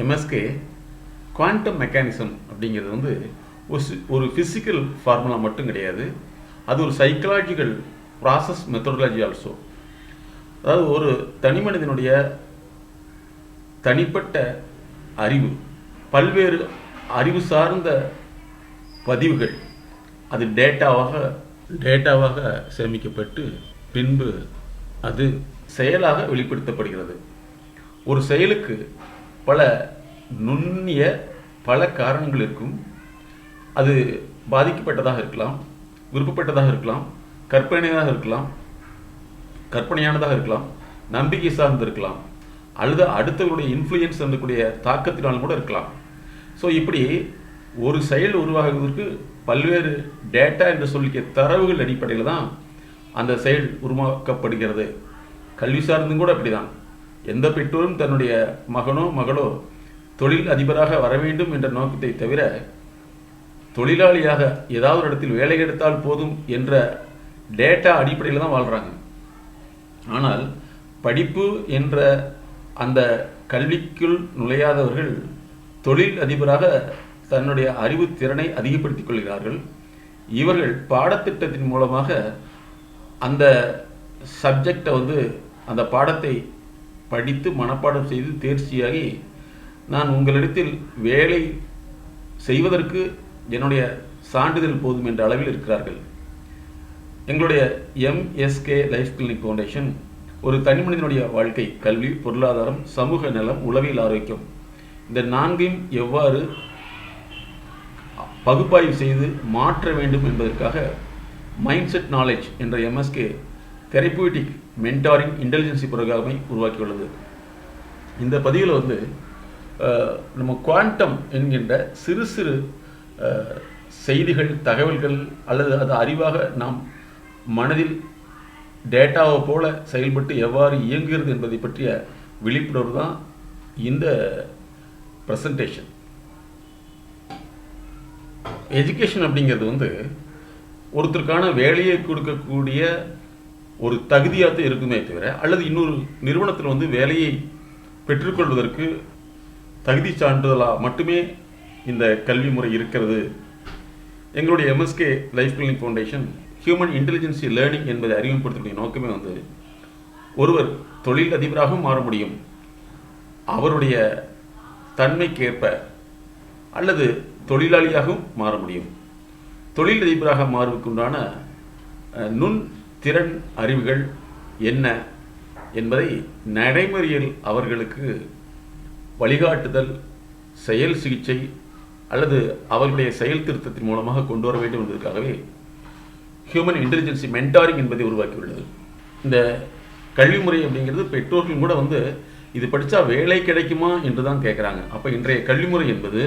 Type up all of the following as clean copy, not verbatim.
MSK quantum mechanism அப்படிங்கிறது வந்து ஒரு ஃபிசிக்கல் ஃபார்முலா மட்டும் கிடையாது, அது ஒரு சைக்கலாஜிக்கல் ப்ராசஸ் மெத்தடாலஜி ஆல்சோ. அதாவது ஒரு தனி மனிதனுடைய தனிப்பட்ட அறிவு, பல்வேறு அறிவு சார்ந்த பதிவுகள் அது டேட்டாவாக சேமிக்கப்பட்டு பின்பு அது செயலாக வெளிப்படுத்தப்படுகிறது. ஒரு செயலுக்கு பல நுண்ணிய பல காரணங்கள் இருக்கும். அது பாதிக்கப்பட்டதாக இருக்கலாம், விருப்பப்பட்டதாக இருக்கலாம், கற்பனையானதாக இருக்கலாம், நம்பிக்கை சார்ந்து இருக்கலாம், அல்லது அடுத்தவருடைய இன்ஃப்ளூயன்ஸ் இருக்கக்கூடிய தாக்கத்தினாலும் கூட இருக்கலாம். ஸோ இப்படி ஒரு செயல் உருவாகுவதற்கு பல்வேறு டேட்டா என்று சொல்லிய தரவுகள் அடிப்படையில் தான் அந்த செயல் உருவாக்கப்படுகிறது. கல்வி சார்ந்தும் கூட அப்படிதான். எந்த பெற்றோரும் தன்னுடைய மகனோ மகளோ தொழில் அதிபராக வர வேண்டும் என்ற நோக்கத்தை தவிர தொழிலாளியாக ஏதாவது ஒரு இடத்தில் வேலை எடுத்தால் போதும் என்ற டேட்டா அடிப்படையில் தான் வாழ்கிறாங்க. ஆனால் படிப்பு என்ற அந்த கல்விக்குள் நுழையாதவர்கள் தொழில் அதிபராக தன்னுடைய அறிவு திறனை அதிகப்படுத்திக் கொள்கிறார்கள். இவர்கள் பாடத்திட்டத்தின் மூலமாக அந்த சப்ஜெக்டை அந்த பாடத்தை படித்து மனப்பாடம் செய்து தேர்ச்சியாகி நான் உங்களிடத்தில் வேலை செய்வதற்கு என்னுடைய சான்றிதழ் போதும் என்ற அளவில் இருக்கிறார்கள். எங்களுடைய எம்எஸ்கே லைஃப் கிளினிக் ஃபவுண்டேஷன் ஒரு தனி மனிதனுடைய வாழ்க்கை, கல்வி, பொருளாதாரம், சமூக நலம், உளவியல் ஆரோக்கியம், இந்த நான்கையும் எவ்வாறு பகுப்பாய்வு செய்து மாற்ற வேண்டும் என்பதற்காக மைண்ட் செட் நாலேஜ் என்ற எம்எஸ்கே தெரப்பியூட்டிக் மென்டாரிங் இன்டெலிஜென்சி புரோகிராமை உருவாக்கியுள்ளது. இந்த பதிவில் நம்ம குவாண்டம் என்கின்ற சிறு சிறு செய்திகள், தகவல்கள் அல்லது அது அறிவாக நாம் மனதில் டேட்டாவை போல செயல்பட்டு எவ்வாறு இயங்குகிறது என்பதை பற்றிய விழிப்புணர்வு தான் இந்த ப்ரெசன்டேஷன். எஜுகேஷன் அப்படிங்கிறது ஒருத்தருக்கான வேலையை கொடுக்கக்கூடிய ஒரு தகுதியாக இருக்குமே தவிர, அல்லது இன்னொரு நிறுவனத்தில் வேலையை பெற்றுக்கொள்வதற்கு தகுதி சான்றிதழாக மட்டுமே இந்த கல்வி முறை இருக்கிறது. எங்களுடைய MSK life clinic foundation human intelligence learning என்பதை அறிமுகப்படுத்தக்கூடிய நோக்கமே ஒருவர் தொழில் அதிபராகவும் மாற முடியும், அவருடைய தன்மைக்கேற்ப, அல்லது தொழிலாளியாகவும் மாற முடியும். தொழில் அதிபராக மாறுவதற்குண்டான நுண் திறன் அறிவுகள் என்ன என்பதை நடைமுறையில் அவர்களுக்கு வழிகாட்டுதல், செயல் சிகிச்சை அல்லது அவர்களுடைய செயல் திருத்தத்தின் மூலமாக கொண்டு வர வேண்டும் என்பதற்காகவே ஹியூமன் இன்டெலிஜென்சி மென்டாரிங் என்பதை உருவாக்கியுள்ளது. இந்த கல்வி முறை அப்படிங்கிறது பெற்றோர்கள் கூட இது படித்தா வேலை கிடைக்குமா என்று தான் கேட்குறாங்க. அப்போ இன்றைய கல்வி முறை என்பது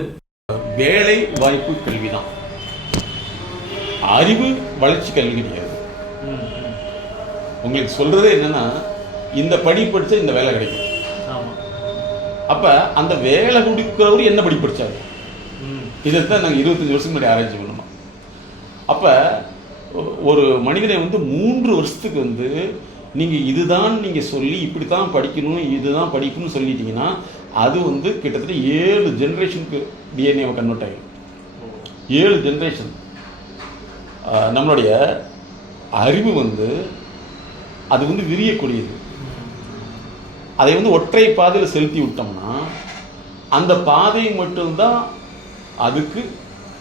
வேலை வாய்ப்பு கல்வி தான், அறிவு வளர்ச்சி கல்வி கிடையாது. உங்களுக்கு சொல்றதே என்னன்னா, இந்த படி படிச்சா இந்த வேலை கிடைக்கும். அப்ப அந்த வேலை கொடுக்கிறவர் என்ன படி படிச்சாரு, இதைத்தான் நாங்கள் 25 வருஷம் முன்னாடி ஆராய்ச்சி பண்ணோம். அப்ப ஒரு மனிதனை 3 வருஷத்துக்கு நீங்கள் இதுதான் நீங்கள் சொல்லி இப்படித்தான் படிக்கணும், இதுதான் படிக்கணும்னு சொல்லிட்டீங்கன்னா அது கிட்டத்தட்ட 7 ஜென்ரேஷனுக்கு டிஎன்ஏவை கன்வெர்ட் ஆகிடும். 7 ஜென்ரேஷன். நம்மளுடைய அறிவு அது விரியக்கூடியது. அதை ஒற்றை பாதையில் செலுத்தி விட்டோம்னா அந்த பாதையை மட்டும்தான் அதுக்கு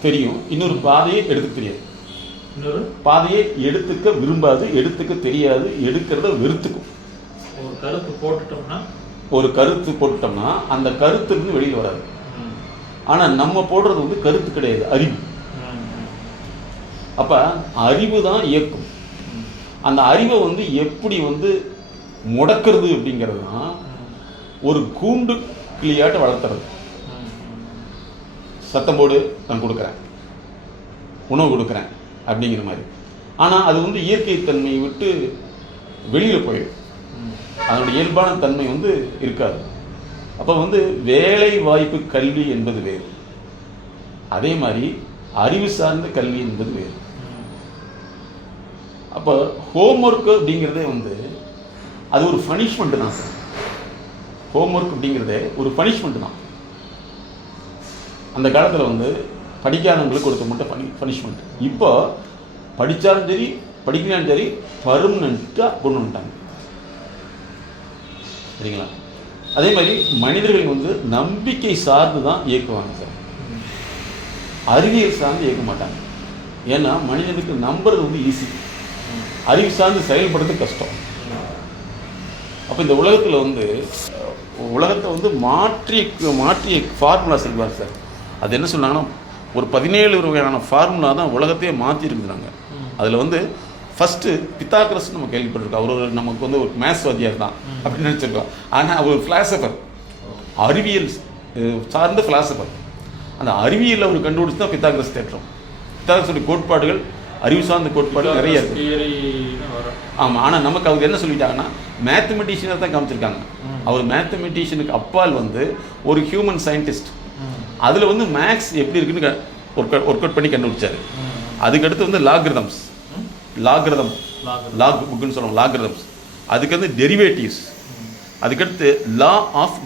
தெரியும், இன்னொரு பாதையை எடுத்துக்க தெரியாது. இன்னொரு பாதையை எடுத்துக்க விரும்பாது, எடுத்துக்க தெரியாது, எடுக்கிறத வெறுத்துக்கும். ஒரு கருத்து போட்டுட்டோம்னா அந்த கருத்து வெளியில் வராது. ஆனால் நம்ம போடுறது கருத்து கிடையாது, அறிவு. அப்போ அறிவு தான் இயக்கும். அந்த அறிவை எப்படி முடக்கிறது அப்படிங்கிறது தான் ஒரு கூண்டு கிளியாட்ட வளர்த்துறது. சத்தம் போடு, நான் கொடுக்குறேன், உணவு கொடுக்குறேன் அப்படிங்கிற மாதிரி. ஆனால் அது இயற்கை தன்மையை விட்டு வெளியில் போயிடும், அதனுடைய இயல்பான தன்மை இருக்காது. அப்போ வேலை வாய்ப்பு கல்வி என்பது வேறு, அதே மாதிரி அறிவு சார்ந்த கல்வி என்பது வேறு. அப்போ ஹோம்ஒர்க் அப்படிங்கிறதே அது ஒரு பனிஷ்மெண்ட் தான் சார். ஹோம்ஒர்க் அப்படிங்கிறதே ஒரு பனிஷ்மெண்ட் தான். அந்த காலத்தில் வந்து படிக்காதவங்களுக்கு கொடுத்த மட்டும் பனிஷ்மெண்ட். இப்போ படித்தாலும் சரி படிக்கலாலும் சரி பர்மனெண்ட்டாக கொண்டு வந்துட்டாங்க. சரிங்களா? அதே மாதிரி மனிதர்கள் வந்து நம்பிக்கை சார்ந்து தான் இயக்குவாங்க சார், அறிவியல் சார்ந்து இயக்க மாட்டாங்க. ஏன்னா மனிதனுக்கு நம்புறது வந்து ஈஸி, அறிவு சார்ந்து செயல்படுறது கஷ்டம். அப்போ இந்த உலகத்தில் வந்து உலகத்தை வந்து மாற்றிய ஃபார்முலாஸ் இருப்பார் சார். அது என்ன சொன்னாங்கன்னா ஒரு 17 வகையான ஃபார்முலா தான் உலகத்தையே மாற்றிருக்குறாங்க. அதில் வந்து ஃபஸ்ட்டு பித்தாகரஸ் நம்ம கேள்விப்பட்டிருக்கோம். அவர் நமக்கு வந்து ஒரு மேத்ஸ் வாத்தியார் தான் அப்படின்னு நினச்சிருக்கோம். ஆனால் அவர் ஃபிலாசபர், அறிவியல் சார்ந்த ஃபிலாசபர். அந்த அறிவியல் அவர் கண்டுபிடிச்சு தான் பித்தாகரஸ் தேற்றம். பித்தாகரஸுடைய கோட்பாடுகள் அறிவு சார்ந்த கோட்பாடு நிறைய இருக்குது. ஆமாம். ஆனால் நமக்கு அவங்க என்ன சொல்லிட்டாங்கன்னா மேத்தமெட்டிஷியனாக தான் காமிச்சிருக்காங்க. அவர் மேத்தமெட்டிஷியனுக்கு அப்பால் வந்து ஒரு ஹியூமன் சயின்டிஸ்ட். அதில் வந்து மேக்ஸ் எப்படி இருக்குன்னு ஒர்க் அவுட் பண்ணி கண்டுபிடிச்சாரு. அதுக்கடுத்து வந்து லாக் புக்குன்னு சொல்லுவாங்க, லாக்ரிதம்ஸ். அதுக்கு வந்து டெரிவேட்டிவ்ஸ். அதுக்கடுத்து லா ஆஃப்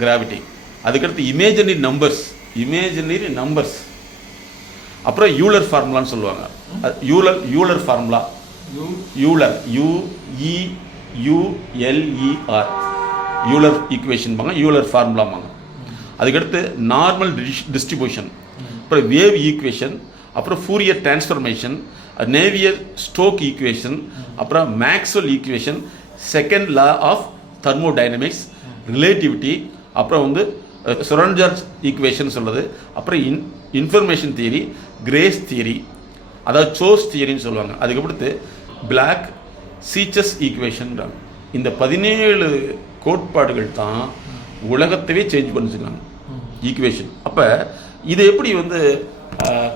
கிராவிட்டி. அதுக்கடுத்து இமேஜினரி நம்பர்ஸ். அப்புறம் யூலர் ஃபார்முலான்னு சொல்லுவாங்க. யூலர் ஃபார்முலா, யூலர் ஈக்குவேஷன் பாங்க, யூலர் ஃபார்முலாமாங்க. அதுக்கடுத்து நார்மல் டிஸ்ட்ரிபியூஷன், அப்புறம் வேவ் ஈக்குவேஷன், அப்புறம் Fourier transformation, Navier Stoke equation, அப்புறம் Maxwell equation, second law of thermodynamics, relativity, அப்புறம் வந்து ஷ்ரோடிங்கர் ஈக்குவேஷன் சொல்கிறது, அப்புறம் இன்ஃபர்மேஷன் தியரி, கிரேஸ் தியரி, அதாவது சோஸ் தியரின்னு சொல்லுவாங்க. அதுக்கடுத்து பிளாக் சீச்சஸ் ஈக்குவேஷன்றாங்க. இந்த 17 கோட்பாடுகள் தான் உலகத்தையே சேஞ்ச் பண்ணிச்சுக்கிறாங்க ஈக்குவேஷன். அப்போ இது எப்படி வந்து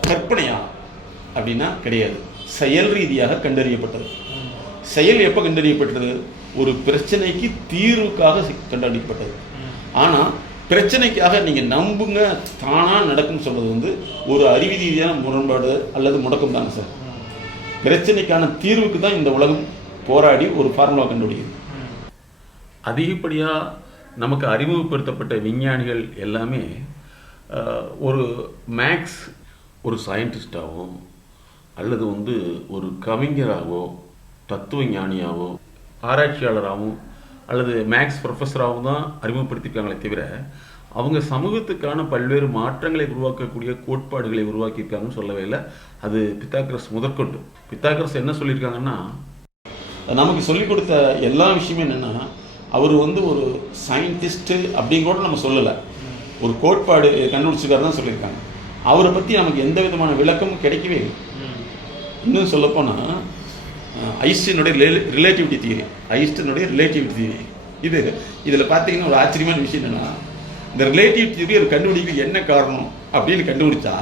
கற்பனையா அப்படின்னா கிடையாது, செயல் ரீதியாக கண்டறியப்பட்டது. செயல் எப்போ கண்டறியப்பட்டது? ஒரு பிரச்சனைக்கு தீர்வுக்காக கண்டறியப்பட்டது. ஆனால் பிரச்சனைக்காக நீங்கள் நம்புங்க தானாக நடக்கும்னு சொல்கிறது வந்து ஒரு அறிவு ரீதியான முரண்பாடு அல்லது முடக்கம் தானே சார். பிரச்சனைக்கான தீர்வுக்கு தான் இந்த உலகம் போராடி ஒரு ஃபார்முலா கண்டுபிடிக்குது. அதிகப்படியாக நமக்கு அறிமுகப்படுத்தப்பட்ட விஞ்ஞானிகள் எல்லாமே ஒரு மேக்ஸ், ஒரு சயின்டிஸ்டாகவோ அல்லது வந்து ஒரு கவிஞராகவோ தத்துவ ஞானியாகவோ ஆராய்ச்சியாளராகவும் அல்லது மேக்ஸ் ப்ரொஃபஸராகவும் தான் அறிமுகப்படுத்தியிருக்காங்களே தவிர அவங்க சமூகத்துக்கான பல்வேறு மாற்றங்களை உருவாக்கக்கூடிய கோட்பாடுகளை உருவாக்கியிருக்காங்கன்னு சொல்லவே இல்லை. அது பித்தாகரஸ் முதற்கொண்டு. பித்தாகரஸ் என்ன சொல்லியிருக்காங்கன்னா, நமக்கு சொல்லிக் கொடுத்த எல்லா விஷயமே என்னென்னா, அவர் வந்து ஒரு சயின்டிஸ்ட்டு அப்படின்னு கூட நம்ம சொல்லலை, ஒரு கோட்பாடு கண்டுபிடிச்சிருக்காரு தான் சொல்லியிருக்காங்க. அவரை பற்றி நமக்கு எந்த விதமான விளக்கமும் கிடைக்கவே இல்லை. இன்னும் சொல்லப்போனால் ஐன்ஸ்டீனுடைய ரிலேட்டிவிட்டி தியரி, இதில் பார்த்தீங்கன்னா ஒரு ஆச்சரியமான விஷயம் என்னென்னா, இந்த ரிலேட்டிவ் தியரி ஒரு கண்டுபிடிக்க என்ன காரணம் அப்படின்னு கண்டுபிடிச்சா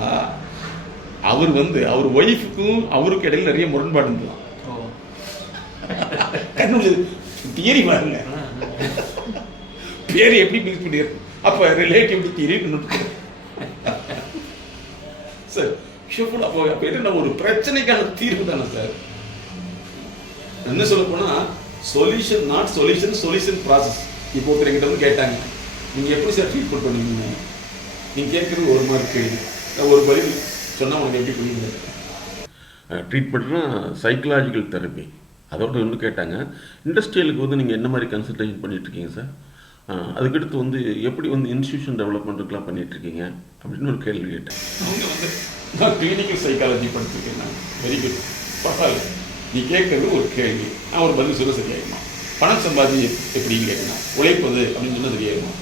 அவர் ஒய்ஃபுக்கும் அவருக்கு இடையில் நிறைய முரண்பாடு இருந்தலாம். கண்டுபிடிச்சது தியரி பாருங்க, பேர் எப்படி மிக்ஸ் பண்ணியிருக்கு. அப்போ ரிலேட்டிவிட்டி தியரி சார் அப்போ என்ன ஒரு பிரச்சனைக்கான தீர்வு தானே சார். என்ன சொல்ல போனா சொல்யூஷன் நாட் சொல்யூஷன் ப்ராசஸ். இப்போ ஒருத்தர் எங்கிட்ட வந்து கேட்டாங்க, நீங்கள் எப்படி சார் ட்ரீட்மெண்ட் பண்ணுவீங்க? நீங்கள் கேட்குறது ஒரு மார்க் கேள்வி, ஒரு பதில் சொன்னால் உனக்கு எப்படி புரியுங்க? ட்ரீட்மெண்ட்னா சைக்கலாஜிக்கல் தெரப்பி. அதோட ஒன்று கேட்டாங்க, இண்டஸ்ட்ரியலுக்கு வந்து நீங்கள் என்ன மாதிரி கன்சல்டேஷன் பண்ணிகிட்ருக்கீங்க சார்? அதுக்கடுத்து வந்து எப்படி வந்து இன்ஸ்டியூஷன் டெவலப்மெண்ட்டுக்கெலாம் பண்ணிகிட்ருக்கீங்க அப்படின்னு ஒரு கேள்வி கேட்டேன். அவங்க வந்து நான் கிளினிக்கல் சைக்காலஜி படிச்சிருக்கேன். வெரி குட், பரவாயில்ல. நீ கேட்கறது ஒரு கேள்வி, நான் ஒரு பதில் சொல்ல சரியாயிருமா? பணம் சம்பாதி எப்படின்னு கேட்கணும், உழைப்பது அப்படின்னு சொன்னால் சரியாயிருமா?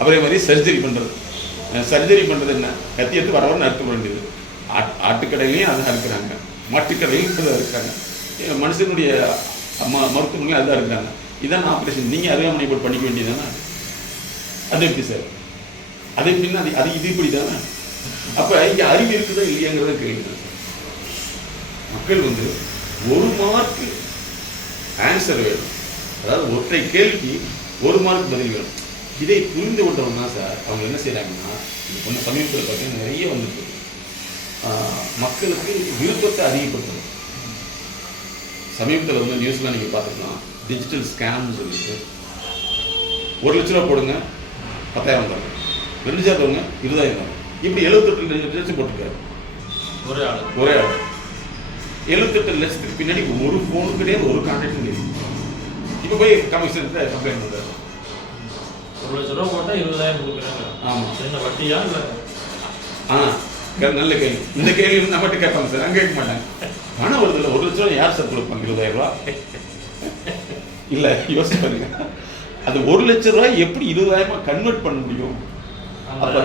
அதே மாதிரி சர்ஜரி பண்ணுறது என்ன? கத்தி எடுத்து வரவன்னு அறுக்க வேண்டியது. ஆட்டுக்கடையிலையும் அதை அறுக்கிறாங்க, மாட்டுக்கடையிலையும் அதை அறுக்கிறாங்க, மனுஷனுடைய மருத்துவமனையும் அதான் இருக்கிறாங்க. இதான் ஆப்ரேஷன். நீங்கள் அருகாமனை போட்டு பண்ணிக்க வேண்டியதானே? அது எப்படி சார்? அது எப்படின்னா அது இது இப்படி தானே? அப்போ இங்கே அறிவு இருக்குதா இல்லையாங்கிறத கேள்வி. மக்கள் வந்து ஒரு மார்க்கு ஆன்சர் வேணும், அதாவது ஒற்றை கேள்வி ஒரு மார்க் பதில் வேணும். இதை புரிந்து கொண்டவங்க தான் சார் அவங்க என்ன செய்கிறாங்கன்னா, இது கொஞ்சம் சமீபத்தில் பார்த்தீங்கன்னா நிறைய வந்துருக்கு, மக்களுக்கு விருப்பத்தை அதிகப்படுத்தணும். சமீபத்தில் வந்து நியூஸ்லாம் நீங்கள் பார்த்துக்கலாம், டிஜிட்டல் ஸ்கேம்னு சொல்லிட்டு 1 லட்ச ரூபா போடுங்க 10,000 தரும், 2 சேர்த்தவங்க 20,000. இப்படி 78 லட்சம் போட்டுருக்காரு ஒரே ஆள். 78 லட்சத்துக்கு பின்னாடி ஒரு ஃபோனு கிடையாது, ஒரு கான்டாக்டும் கிடையாது. இப்போ போய் கமிஷனர்கிட்ட கம்ப்ளைண்ட் பண்ணுறாரு. 1 லட்ச ரூபா போட்டால் 20,000 கொடுக்குறாங்க. ஆமாம், என்ன வட்டியா இல்லை? நல்ல கேள்வி. இந்த கேள்வி நம்மகிட்ட கேட்பாங்க சார், அங்கே கேட்க மாட்டாங்க. பணம் வருதில்ல, 1 லட்ச ரூபா யார் சார் கொடுப்பாங்க 20,000 ரூபா? இல்லை, யோசிச்சு பாருங்க. அது 1 லட்ச ரூபாய் எப்படி 20,000 கன்வெர்ட் பண்ண முடியும்? அந்த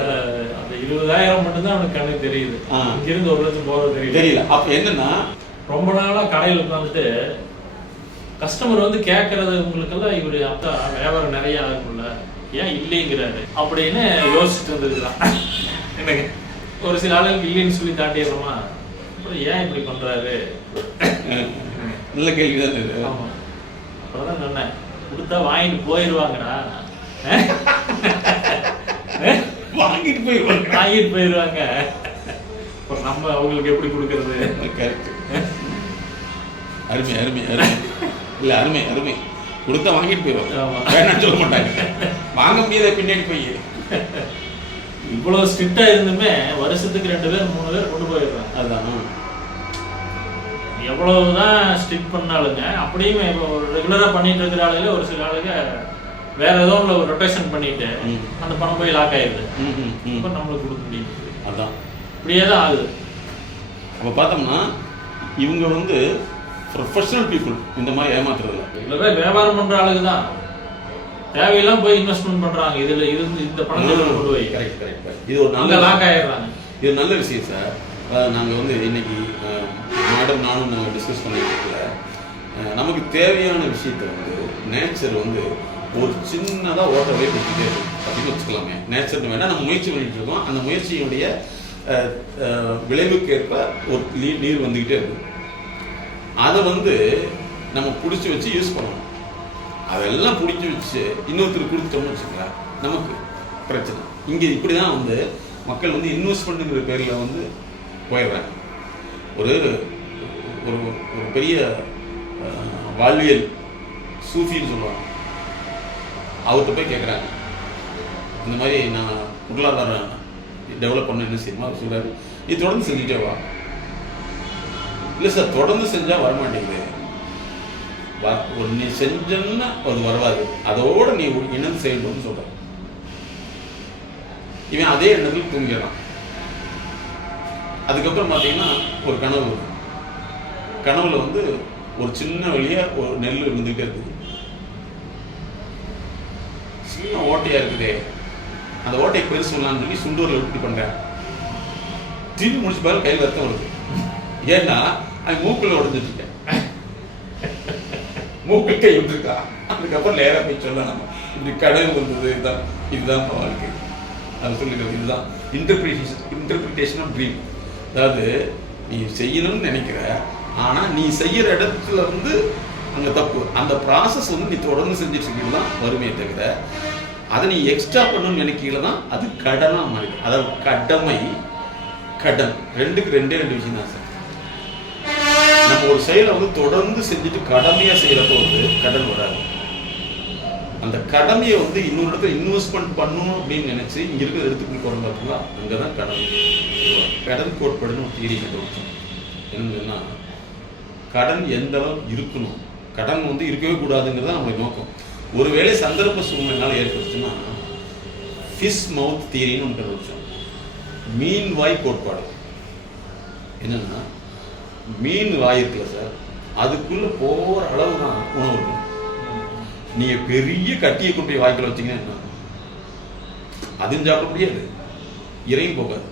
20,000 மட்டும்தான் அவனுக்கு கணக்கு தெரியுது. இங்கிருந்து 1 லட்சம் போகிறது தெரியல. அப்போ என்னன்னா, ரொம்ப நாளாக கடையில் உட்காந்துட்டு கஸ்டமர் வந்து கேட்கறது உங்களுக்கெல்லாம் இவர் அப்பா வியாபாரம் நிறைய ஆகும்ல, ஏன் இல்லைங்கிறாரு அப்படின்னு யோசிச்சுட்டு வந்துருக்கலாம். என்னங்க, ஒரு சில ஆளுங்களுக்கு இல்லைன்னு சொல்லி தாண்டிடுறோமா, அப்புறம் ஏன் இப்படி பண்றாரு? நல்ல கேள்விதான் இது. ஆமா, அப்புறம் தான் சொன்னேன், கொடுத்தா வாங்கிட்டு போயிடுவாங்கடா. வாங்கிட்டு போயிடுவாங்க. அப்புறம் நம்ம அவங்களுக்கு எப்படி கொடுக்கறது? அருமை அருமை அருமை. இல்லை, அருமை அருமை. கொடுத்தா வாங்கிட்டு போயிடுவாங்க, வேணான்னு சொல்ல மாட்டாங்க. வாங்க முடியாத பின்னாடி போய் இவ்வளவு ஸ்ட்ரிக்டா இருந்துமே வருஷத்துக்கு 2 பேர் 3 பேர் கொண்டு போயிடுறாங்க. அதுதான் எவ்வளவுதான் ஸ்ட்ரிக்ட் பண்ணாலுங்க, அப்படியுமே இப்போ ரெகுலரா பண்ணிட்டு இருக்கிற ஆளுங்க ஒரு சில ஆளுங்க வேற ஏதோ ஒரு ரொட்டேஷன் பண்ணிட்டு அந்த பணம் போய் லாக் ஆயிடுது. இப்போ நம்மளுக்கு கொடுக்க முடியும். அதுதான் இப்படியே தான் ஆகுது. அப்போ பார்த்தோம்னா இவங்க வந்து ப்ரொஃபஷனல் பீப்புள் இந்த மாதிரி ஏமாத்துறதில்ல. இவ்வளோ பேர் வியாபாரம் பண்ற ஆளுங்க தான் தேவையெல்லாம் போய் இன்வெஸ்ட்மெண்ட் பண்றாங்க. இதுல இருந்து இந்த பணத்தை கொண்டு போய் கரெக்ட். இது ஒரு நல்ல லாக் ஆயிடுறாங்க. இது நல்ல விஷயம் சார். நாங்கள் வந்து இன்னைக்கு மேடம் நானும் நாங்கள் டிஸ்கஸ் பண்ணிக்கிறதுல நமக்கு தேவையான விஷயத்தை வந்து நேச்சர் வந்து ஒரு சின்னதாக ஓட்டவே கொடுத்துட்டே இருக்கும் அப்படின்னு வச்சுக்கலாமே. நேச்சர்னு வேணால் நம்ம முயற்சி பண்ணிட்டு இருக்கோம். அந்த முயற்சியினுடைய விளைவுக்கு ஏற்ப ஒரு நீர் வந்துக்கிட்டே இருக்கும். அதை வந்து நம்ம பிடிச்சி வச்சு யூஸ் பண்ணணும். அதெல்லாம் பிடிச்சி வச்சு இன்னொருத்தருக்கு கொடுத்துட்டோம்னு வச்சுக்கலாம், நமக்கு பிரச்சனை. இங்கே இப்படி தான் வந்து மக்கள் வந்து இன்வெஸ்ட்மெண்ட்டுங்கிற பேரில் வந்து போயிடுறாங்க. ஒரு ஒரு ஒரு பெரிய வாழ்வியல் சூஃபின்னு சொல்லுவாங்க, அவர்கிட்ட போய் கேட்குறாங்க, இந்த மாதிரி நான் பொருளாதாரம் டெவலப் பண்ண என்ன செய்யணுமா? அவர் சொல்கிறாரு, நீ தொடர்ந்து செஞ்சுட்டே வா. இல்லை சார், தொடர்ந்து செஞ்சால் வரமாட்டேங்குது. ஒரு நீ செஞ்சன்னா அது வரவாது, அதோட நீ இணைந்து செய்யணும்னு சொல்ற. இவன் அதே எண்ணத்தில் தூங்கிடலாம். அதுக்கப்புறம் பார்த்தீங்கன்னா ஒரு கனவுல வந்து ஒரு சின்ன வழியா ஒரு நெல் விழுந்துகிட்டே இருக்குது. சின்ன ஓட்டையா இருக்குதே, அந்த ஓட்டையை பெருசு சொல்லலாம்னு சொல்லி சுண்டூரில் இப்படி பண்றேன். திரும்பி முடிச்சு பாரு, கையில் ரத்தம் வருது. ஏன்னா அவன் மூக்குள்ள உடஞ்சிட்டு இருக்கேன், மூக்கு கை விட்டுருக்கா. அதுக்கப்புறம் நேராக போய் சொல்ல, நம்ம இப்படி கடல் வந்தது, இதுதான் வாழ்க்கை. அது சொல்லிக்கிறது இதுதான் இன்டர்பிரிட்டேஷன் ஆஃப் ட்ரீம். அதாவது நீ செய்யணும்னு நினைக்கிற, ஆனால் நீ செய்யற இடத்துல வந்து அங்கே தப்பு. அந்த ப்ராசஸ் வந்து நீ தொடர்ந்து செஞ்சுட்டு இருக்கிறது தான் வறுமையை தவிர, அதை நீ எக்ஸ்ட்ரா பண்ணணும்னு நினைக்கல தான் அது கடனாக மாறிடும். அதாவது கடமை கடன் ரெண்டுக்கு ரெண்டே விஷயம் தான் சார். நம்ம ஒரு செயலை வந்து தொடர்ந்து செஞ்சுட்டு கடமையாக செய்யறப்போ வந்து கடன் வராது. அந்த கடமையை வந்து இன்னொரு இடத்துல இன்வெஸ்ட்மெண்ட் பண்ணணும் அப்படின்னு நினைச்சு இங்க இருக்கிற எடுத்துக்கிட்டு போறோம் பார்த்தீங்களா, அங்கதான் கடன் கோட்பாடுன்னு ஒரு தியரி கண்டுபிடிச்சோம். என்னன்னா, கடன் எந்த அளவுக்கு இருக்கணும், கடன் வந்து இருக்கவே கூடாதுங்கிறத நம்மளுடைய நோக்கம். ஒருவேளை சந்தர்ப்ப சூழ்நிலைனால ஏற்படுச்சுன்னா ஃபிஷ் மவுத் தியரின்னு ஒன்று கண்டுபிடிச்சோம். மீன் வாய் கோட்பாடு. என்னன்னா, மீன் வாய் இருக்குல்ல சார், அதுக்குள்ள போற அளவு தான் உணவு இருக்கும். நீங்க பெரிய கட்டியை கொண்டு போய் வாய்க்குள்ள வச்சீங்கன்னா அதுவும் சாப்பிட முடியாது, இறையும் போகாது.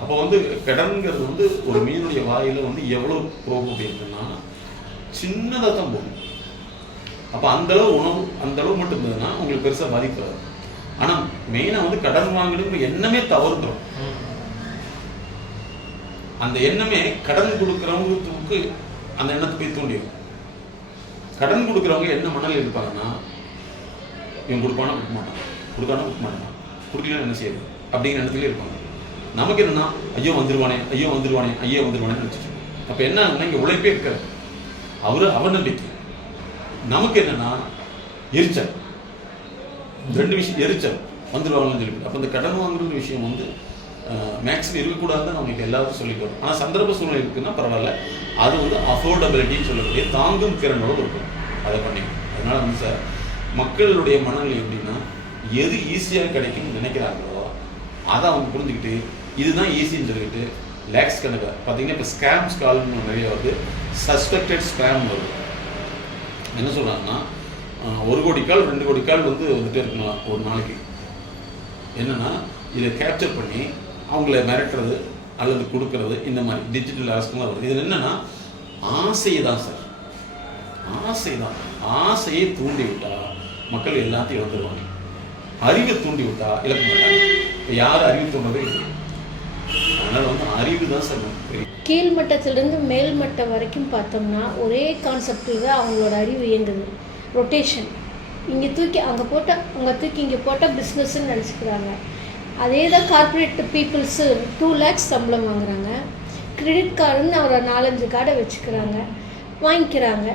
அப்போ வந்து கடன்கிறது வந்து ஒரு மீனுடைய வாயில வந்து எவ்வளவு போகும் அப்படின்னா சின்னதாக தான் போகும். அப்போ அந்த அளவு உணவு அந்த அளவு மட்டும் இருந்ததுன்னா உங்களுக்கு பெருசாக பாதிக்காது. ஆனால் மெயினாக வந்து கடன் வாங்கணுங்கிற எண்ணமே தவறுந்துடும். அந்த எண்ணமே கடன் கொடுக்குறவங்களுக்கு அந்த எண்ணத்தை போய் தூண்டிடும். கடன் கொடுக்குறவங்க என்ன மனநிலை இருப்பாங்கன்னா, இவன் கொடுப்பானா கொடுக்க மாட்டான், கொடுக்கானா கொடுக்க மாட்டான், கொடுக்கலாம் என்ன செய்யுது அப்படிங்கிற எண்ணத்துலேயே இருப்பாங்க. நமக்கு என்னன்னா, ஐயோ வந்துருவானே ஐயோ வந்துருவானே ஐயோ வந்துருவானேன்னு நினச்சிட்டு. அப்போ என்ன ஆகுதுன்னா, இங்கே உழைப்பே இருக்காது, அவர் நம்பிக்கை. நமக்கு என்னன்னா எரிச்சல், ரெண்டு விஷயம். எரிச்சல், வந்துடுவாங்கன்னு சொல்லிட்டு. அப்போ இந்த கடன் வாங்குற விஷயம் வந்து மேக்ஸிமம் இருக்கக்கூடாதுன்னு அவங்களுக்கு எல்லாரும் சொல்லிக்கிறோம். ஆனால் சந்தர்ப்ப சூழ்நிலை இருக்குன்னா பரவாயில்ல, அது வந்து அஃபோர்டபிலிட்டின்னு சொல்லக்கூடிய தாங்கும் திறனோடு இருக்கும், அதை பண்ணிக்கணும். அதனால் வந்து சார் மக்களுடைய மனநிலை எப்படின்னா எது ஈஸியாக கிடைக்கும்னு நினைக்கிறாங்களோ அதை அவங்க புரிஞ்சுக்கிட்டு இதுதான் ஈஸின்னு சொல்லிக்கிட்டு லேக்ஸ் கணக்காக பார்த்தீங்கன்னா இப்போ ஸ்கேம்ஸ் கால்னு நிறைய வருது, சஸ்பெக்டட் ஸ்பேம் வருது. என்ன சொல்கிறாங்கன்னா 1 கோடி கால் 2 கோடி கால் வந்துட்டே இருக்கலாம் ஒரு நாளைக்கு. என்னென்னா இதை கேப்சர் பண்ணி அவங்கள மிரட்டுறது அல்லது கொடுக்கறது, இந்த மாதிரி டிஜிட்டல் அரசுலாம் வருது. இதில் என்னென்னா ஆசை தான் சார், ஆசை தான். ஆசையை தூண்டி விட்டால் மக்கள் எல்லாத்தையும் இழந்துருவாங்க, அறிவை தூண்டி விட்டா இழக்க மாட்டாங்க. இப்போ யாரும் அறிவு தூண்டவே இல்லை. அதனால் வந்து அறிவு தான் சார் கீழ்மட்டத்திலிருந்து மேல்மட்டம் வரைக்கும் பார்த்தோம்னா ஒரே கான்செப்டில் தான் அவங்களோட அறிவு இயங்குது. ரொட்டேஷன், இங்கே தூக்கி அங்கே போட்டால் அங்கே தூக்கி இங்கே போட்டால் பிஸ்னஸ்ன்னு நினச்சிக்கிறாங்க. அதே தான் கார்ப்பரேட் பீப்புள்ஸு 2 lakhs சம்பளம் வாங்குறாங்க. கிரெடிட் கார்டுன்னு ஒரு 4-5 கார்டை வச்சுக்கிறாங்க, வாங்கிக்கிறாங்க.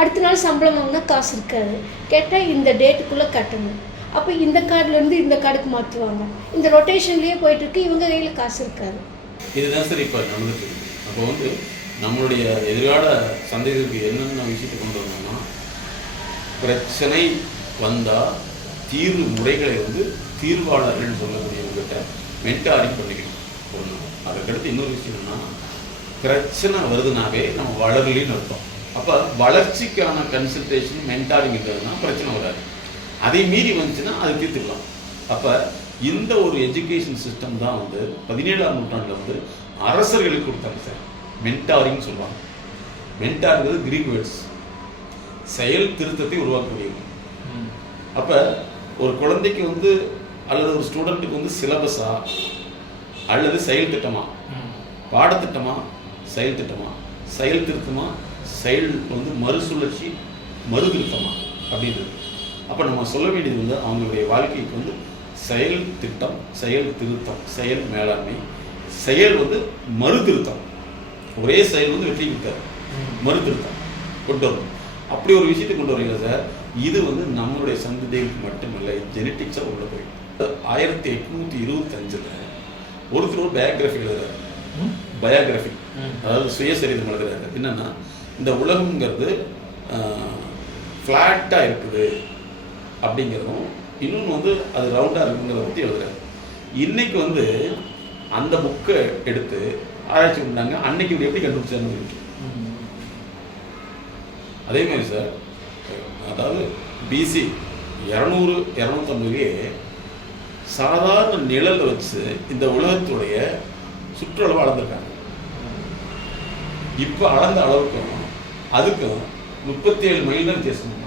அடுத்த நாள் சம்பளம் வாங்கினா காசு இருக்காது, கேட்டால் இந்த டேட்டுக்குள்ளே கட்டணும். அப்போ இந்த கார்டுலேருந்து இந்த கார்டுக்கு மாற்றுவாங்க. இந்த ரொட்டேஷன்லேயே போயிட்டுருக்கு, இவங்க கையில் காசு இருக்காது. இதுதான் சார் இப்போ நடந்துட்டு இருக்கு. அப்போ வந்து நம்மளுடைய எதிர்கால சந்தேகத்துக்கு என்னென்ன விஷயத்தை கொண்டு வரணும்னா, பிரச்சனை வந்தால் தீர்வு முறைகளை வந்து தீர்வாளர்கள் சொல்லக்கூடியவங்ககிட்ட மென்டாரிங் பண்ணிக்கணும் ஒன்று. அதுக்கடுத்து இன்னொரு விஷயம் என்னன்னா, பிரச்சனை வருதுனாவே நம்ம வளரலின்னு அர்த்தம். அப்போ வளர்ச்சிக்கான கன்சல்டேஷன் மென்டாரிங் இருந்ததுன்னா பிரச்சனை வராது. அதை மீறி வந்துச்சுன்னா அதை தீர்த்துக்கலாம். அப்போ இந்த ஒரு எஜுகேஷன் சிஸ்டம் தான் வந்து 17ஆம் நூற்றாண்டில் வந்து அரசர்களுக்கு கொடுத்தாங்க சார். மென்டாரிங் சொல்லுவாங்க. மென்டாருங்கிறது கிரீக் வேர்ட்ஸ், செயல் திருத்தத்தை உருவாக்கக்கூடியது. அப்போ ஒரு குழந்தைக்கு வந்து அல்லது ஒரு ஸ்டூடெண்ட்டுக்கு வந்து சிலபஸா அல்லது செயல் திட்டமா, பாடத்திட்டமா, செயல் திட்டமா, செயல் திருத்தமா, செயல் வந்து மறுசுழற்சி மறுதிருத்தமா அப்படின்றது. அப்போ நம்ம சொல்ல வேண்டியது வந்து அவங்களுடைய வாழ்க்கைக்கு வந்து செயல் திட்டம், செயல் திருத்தம், செயல் மேலாண்மை, செயல் வந்து மறுதிருத்தம். ஒரே செயல் வந்து வெற்றி கொடுத்தாரு, மறுதிருத்தம் கொண்டு வரணும். அப்படி ஒரு விஷயத்தை கொண்டு வரீங்க சார். இது வந்து நம்மளுடைய சந்ததிக்கு மட்டுமில்லை, ஜெனட்டிக்ஸாக உள்ள போய் 1825 ஒருத்தர் ஒரு பயோகிராஃபி எழுதுறாரு. பயோகிராஃபி அதாவது சுயசரிதம் எழுதுறாரு. என்னன்னா இந்த உலகங்கிறது ஃப்ளாட்டாக இருக்குது அப்படிங்கிறதும், இன்னொன்று வந்து அது ரவுண்டாக இருக்குங்கிறத பற்றி எழுதுறாரு. இன்னைக்கு வந்து அந்த புக்கை எடுத்து ஆராய்ச்சி பண்ணாங்க, அன்னைக்கு இப்படி எப்படி கண்டுபிடிச்சாருன்னு. அதே மாதிரி சார், அதாவது BC 200-250 சாதாரண நிழலை வச்சு இந்த உலகத்துடைய சுற்றளவு அளந்திருக்காங்க. இப்போ அளந்த அளவுக்கும் அதுக்கும் 37 மைல் தான் வித்தியாசம்.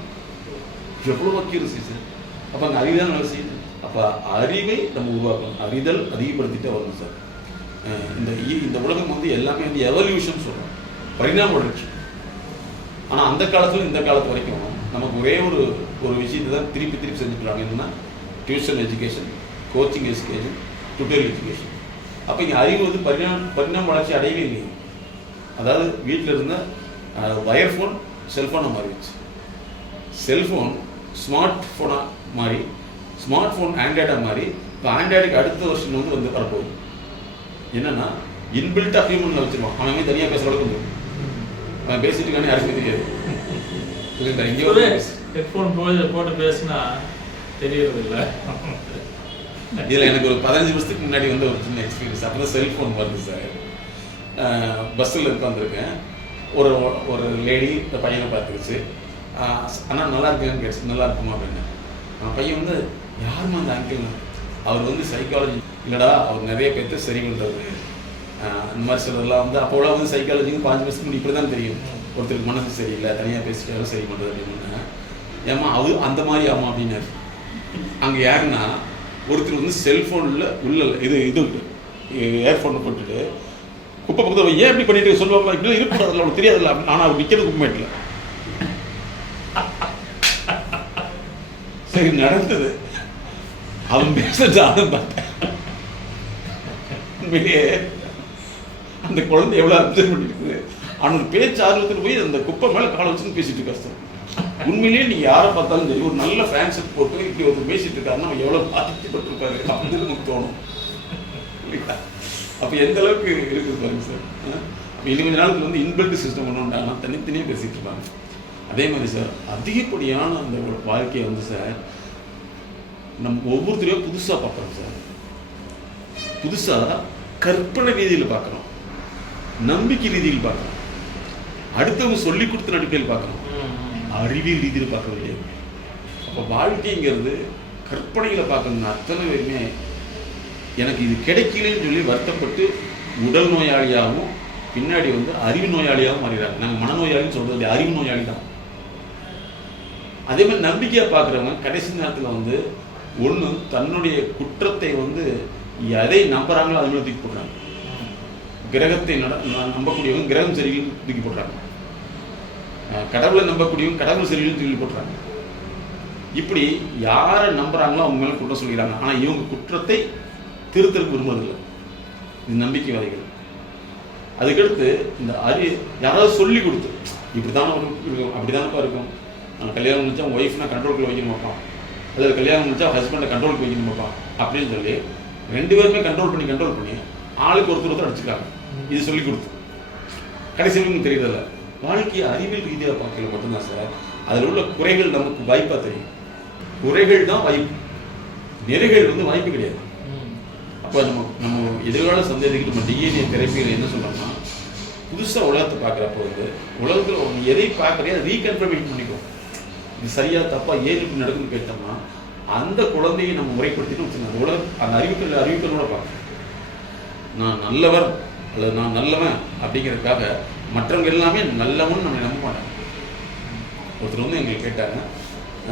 எவ்வளோ அக்யூரசி சார். அப்போ அங்கே அறிவு தான் வேலை செய்யுது. அப்போ அறிவை நம்ம உருவாக்கணும், அறிதல் அதிகப்படுத்திட்டே வரணும் சார். இந்த உலகம் வந்து எல்லாமே வந்து எவல்யூஷன் சொல்கிறோம், பரிணாம வளர்ச்சி. ஆனால் அந்த காலத்தில் இந்த காலத்து வரைக்கும் நமக்கு ஒரே ஒரு விஷயத்தை தான் திருப்பி செஞ்சுக்கிறாங்க. என்னன்னா tuition education, coaching education, tutorial education. அப்போ இங்கே அறிவு வந்து பரிணாம வளர்ச்சி அடையவே இல்லைங்க. அதாவது வீட்டில் இருந்த வயர் ஃபோன் செல்ஃபோனாக மாறிடுச்சு, செல்ஃபோன் ஸ்மார்ட் ஃபோனாக மாறி, ஸ்மார்ட் ஃபோன் ஆண்ட்ராய்டாக மாறி, இப்போ ஆண்ட்ராய்டுக்கு அடுத்த வருஷம் வந்து வரப்போகுது. என்னன்னா இன்பில்ட்டாக ஹியூமனில் வச்சுருவான். அவன் தனியாக பேச வளர்க்க அவன் பேசிட்டு இருக்கானே யாருக்குமே தெரியாது. ஹெட்ஃபோன் போட்டு பேசினா தெரியறது இல்லை. இதில் எனக்கு ஒரு 15 வருஷத்துக்கு முன்னாடி வந்து ஒரு சின்ன எக்ஸ்பீரியன்ஸ். அப்போ தான் செல்ஃபோன் வருது சார். பஸ்ஸில் உட்காந்துருக்கேன். ஒரு லேடி இந்த பையனை பார்த்துருச்சு. ஆனால் நல்லா இருக்கேன்னு கேட்டுச்சு. நல்லா இருக்குமா அப்படின்னு. பையன் வந்து யாருமா அந்த அங்கிள்? அவர் வந்து சைக்காலஜி இல்லைடா, அவர் நிறைய பேர்த்து சரி பண்ணுறது, இந்த மாதிரி சிலர்லாம் வந்து அப்போலாம் வந்து சைக்காலஜிக்கு 5 வருஷத்துக்கு முன்னாடி இப்படி தான் தெரியும். ஒருத்தருக்கு மனசு சரியில்லை, தனியாக பேசிட்டாலும் சரி பண்ணுறது அப்படின்னு. ஏமா அவர் அந்த மாதிரி ஆமா அப்படின்னாரு. அங்கே யாருன்னா ஒருத்தர் வந்து செல்ஃபோனில் உள்ள இது ஏர்ஃபோனை போட்டுட்டு குப்பை பக்கத்தில் ஏன் இப்படி பண்ணிட்டு சொல்லுவாங்களா, இப்படிலாம் இருக்கக்கூடாதுல, அவனுக்கு தெரியாதுல்ல அப்படின்னு. ஆனால் அவர் நிற்கிறது குப்பைட்டில். சரி நடந்தது, அவன் பேசுறது ஆனந்த் பார்த்தேன். உண்மையிலேயே அந்த குழந்தை எவ்வளோ அப்சர்வ் பண்ணிருக்குது. அவனோட பேச்சு ஆர்வத்தில் போய் அந்த குப்பை மேலே காலை வச்சுன்னு பேசிட்டு கஷ்டம். உண்மையிலேயே நீங்க யாரை பார்த்தாலும் சரி, ஒரு நல்ல ஃபேன் செட் போட்டு இப்படி ஒருத்தர் பேசிட்டு இருக்காருன்னா அவன் எவ்வளவு பாதிக்கப்பட்டிருப்பாரு அப்படின்னு நமக்கு தோணும் இல்லைங்களா? அப்ப எந்த அளவுக்கு இருக்குது பாருங்க சார். அப்போ இனி கொஞ்ச நாளுக்கு வந்து இன்பில்ட் சிஸ்டம் ஒன்று உண்டாங்கன்னா தனித்தனியாக பேசிட்டு இருப்பாங்க. அதே மாதிரி சார் அதிகப்படியான அந்த வாழ்க்கையை வந்து சார் நம்ம ஒவ்வொருத்தரையும் புதுசாக பார்க்குறோம் சார். புதுசாக கற்பனை ரீதியில் பார்க்குறோம், நம்பிக்கை ரீதியில் பார்க்குறோம், அடுத்தவங்க சொல்லி கொடுத்த அடிப்படையில் பார்க்குறோம், அறிவியல் ரீதியில் பார்க்க முடியாது. அப்போ வாழ்க்கைங்கிறது கற்பனைகளை பார்க்கணும்னா அத்தனை பேருமே எனக்கு இது கிடைக்கலன்னு சொல்லி வருத்தப்பட்டு உடல் நோயாளியாகவும் பின்னாடி வந்து அறிவு நோயாளியாகவும் மாறிடுறாங்க. நாங்கள் மனநோயாளின்னு சொல்றது அறிவு நோயாளி தான். அதே மாதிரி நம்பிக்கையாக பார்க்குறவங்க கடைசி நேரத்தில் வந்து ஒன்று தன்னுடைய குற்றத்தை வந்து எதை நம்புறாங்களோ அது மேலே தூக்கி போடுறாங்க. கிரகத்தை நம்பக்கூடியவங்க கிரகம் சரியில்லைன்னு தூக்கி போடுறாங்க, கடவுளை நம்பக்கூடியவங்க கடவுள் சரியில்லைன்னு தூக்கி போடுறாங்க. இப்படி யாரை நம்புறாங்களோ அவங்க மேலே குற்றம் சொல்லிக்கிறாங்க. ஆனால் இவங்க குற்றத்தை திருத்தருக்கு விரும்புறதில்லை. இது நம்பிக்கைவாதிகள். அதுக்கடுத்து இந்த யாராவது சொல்லி கொடுத்து இப்படித்தானே இருக்கும், அப்படித்தானப்பா இருக்கும், கல்யாணம் முடிச்சா அவன் ஒய்ஃப்னா கண்ட்ரோலுக்குள்ள வைக்கணும் பார்ப்பான், அல்லது கல்யாணம் முடிச்சா ஹஸ்பண்டை கண்ட்ரோலுக்கு வைக்கணும் பார்ப்பான் அப்படின்னு சொல்லி 2 பேருமே கண்ட்ரோல் பண்ணி ஆளுக்கு ஒருத்தர் அடிச்சுக்காங்க. இது சொல்லி கொடுத்து கடைசி வரைக்கும் தெரியறதில்ல. வாழ்க்கையை அறிவியல் ரீதியாக பார்க்கல மட்டும்தான் சார் அதில் உள்ள குறைகள் நமக்கு வாய்ப்பாக தெரியும். குறைகள் தான் வாய்ப்பு, நிறைகள் வந்து வாய்ப்பு கிடையாது. அப்போ நம்ம எதிர்கால சந்தேகத்துக்கு நம்ம டிஎன்ஏ தெரப்பியில் என்ன சொல்கிறோம்னா புதுசாக உலகத்தை பார்க்குறப்போ வந்து உலகத்தில் எதை பார்க்குறே அதை ரீகன்ஃபர்மேஷன் பண்ணிக்கும். இது சரியா தப்பா ஏன் இப்படி நடக்குன்னு கேட்டோம்னா அந்த குழந்தையை நம்ம முறைப்படுத்தின்னு வச்சுக்கோங்க. உலகம் அந்த அறிவிக்கலோட பார்க்கணும். நான் நல்லவர் அல்லது நான் நல்லவன் அப்படிங்கிறதுக்காக மற்றவங்க எல்லாமே நல்லவன் நம்ம நம்ப மாட்டாங்க. ஒருத்தர் வந்து எங்களுக்கு கேட்டாங்க,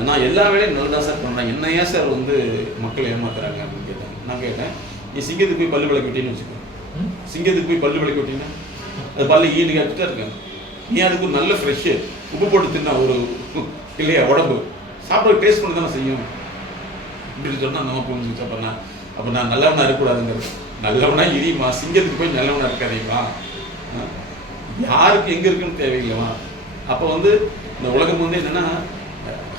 நான் எல்லா வேலையும் நல்லதான் சார் பண்ணுறேன், என்ன ஏன் சார் வந்து மக்களை ஏமாத்துறாங்க அப்படின்னு கேட்டாங்க. நான் கேட்டேன், நீ சிங்கத்துக்கு போய் பல்லு விளக்கு வெட்டின்னு வச்சுக்கோ, சிங்கத்துக்கு போய் பல்லு விளக்கு வெட்டினா அது பல்லு ஈடு கேட்டுட்டா இருக்கேன். நீ அதுக்கு ஒரு நல்ல ஃப்ரெஷ்ஷு உப்பு போட்டு தின்னா ஒரு இல்லையா உடம்பு சாப்பிட டேஸ்ட் பண்ணி தானே செய்யும் அப்படின்னு சொன்னால் நம்ம புரிஞ்சுக்கிச்சு. அப்போ நான் நல்லவனா இருக்கக்கூடாதுங்கிறது. நல்லவனா இரியுமா, சிங்கத்துக்கு போய் நல்லவனா இருக்காதீங்களா, யாருக்கு எங்கே இருக்குன்னு தேவையில்லைவா. அப்போ வந்து இந்த உலகம் வந்து என்னென்னா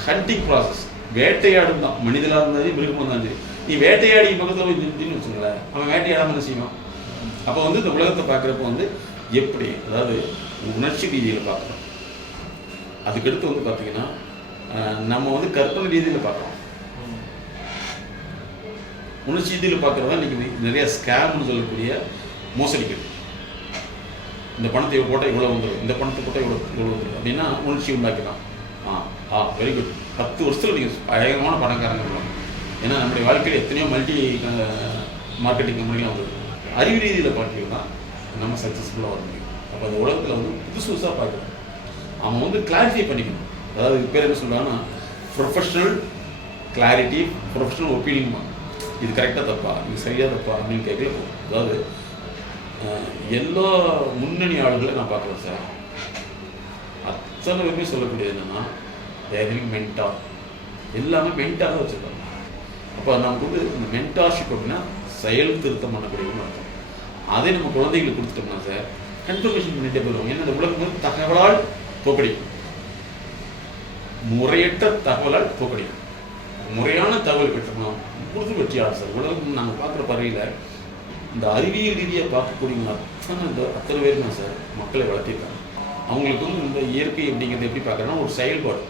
ஹண்டிங் ப்ராசஸ், வேட்டையாடும் தான். மனிதனாக இருந்தாலும் மிருகமாக இருந்தாலும் சரி, நீ வேட்டையாடி பக்கத்தில் போய் நிறுத்தின்னு வச்சுங்களேன், அவன் வேட்டையாடாமல் என்ன செய்வான். அப்போ வந்து இந்த உலகத்தை பார்க்குறப்ப வந்து எப்படி, அதாவது உணர்ச்சி ரீதியில் பார்க்குறோம். அதுக்கடுத்து வந்து பார்த்தீங்கன்னா நம்ம வந்து கற்பனை ரீதியில் பார்க்குறோம். உணர்ச்சி ரீதியில் பார்க்குறதா இன்றைக்கி நிறைய ஸ்கேம்னு சொல்லக்கூடிய மோசடிகள். இந்த பணத்தை போட்டால் இவ்வளோ வந்துடும், இந்த பணத்தை போட்டால் இவ்வளோ வந்துடும் அப்படின்னா உணர்ச்சி உண்டாக்கலாம். Very good. 10 வருஷத்தில் நீங்கள் பயங்கரமான பணக்காரங்க இருக்கலாம். ஏன்னா நம்முடைய வாழ்க்கையில் எத்தனையோ மல்டி மார்க்கெட்டிங் கம்பெனிலாம் வந்துருக்கு. அறிவு ரீதியில் பார்த்தீங்கன்னா நம்ம சக்ஸஸ்ஃபுல்லாக வர முடியும். அப்போ அந்த உலகத்தில் வந்து புதுசாக பார்க்கணும். அவன் வந்து கிளாரிஃபை பண்ணிக்கணும். அதாவது பேர் என்ன சொல்கிறாங்கன்னா ப்ரொஃபஷனல் கிளாரிட்டி, ப்ரொஃபஷனல் ஒப்பீனியன். இது கரெக்டாக தப்பா, இது சரியாக தப்பா அப்படின்னு கேட்கல. அதாவது எல்லா முன்னணி ஆளுகளை நான் பார்க்குறேன் சார், அத்தனை பேருமே சொல்லக்கூடியது என்னென்னா தேவிங் மென்டார், எல்லாமே மென்டாராக வச்சுருக்காங்க. அப்போ நமக்கு வந்து இந்த மென்டார்ஷிப் அப்படின்னா செயல் திருத்தம் பண்ணக்கூடியவங்க அர்த்தம். அதை நம்ம குழந்தைகளுக்கு கொடுத்துட்டோம்னா சார் கன்ஃபர்மேஷன் பண்ணிட்டே போயிடுவோம். ஏன்னா இந்த உலகம் வந்து தகவலால் தோக்கடிக்கும், முறையற்ற தகவலால் தோக்கடிக்கும். முறையான தகவல் பெற்றோம்னா முழுது வெற்றியாளர் சார். உலகம் நாங்கள் பார்க்குற பறவையில் இந்த அறிவியல் ரீதியாக பார்க்கக்கூடியவங்க அத்தனை பேர் தான் சார் மக்களை வளர்த்திருக்காங்க. அவங்களுக்கு வந்து இந்த இயற்கை அப்படிங்கிறது எப்படி பார்க்குறோன்னா ஒரு செயல்பாடு.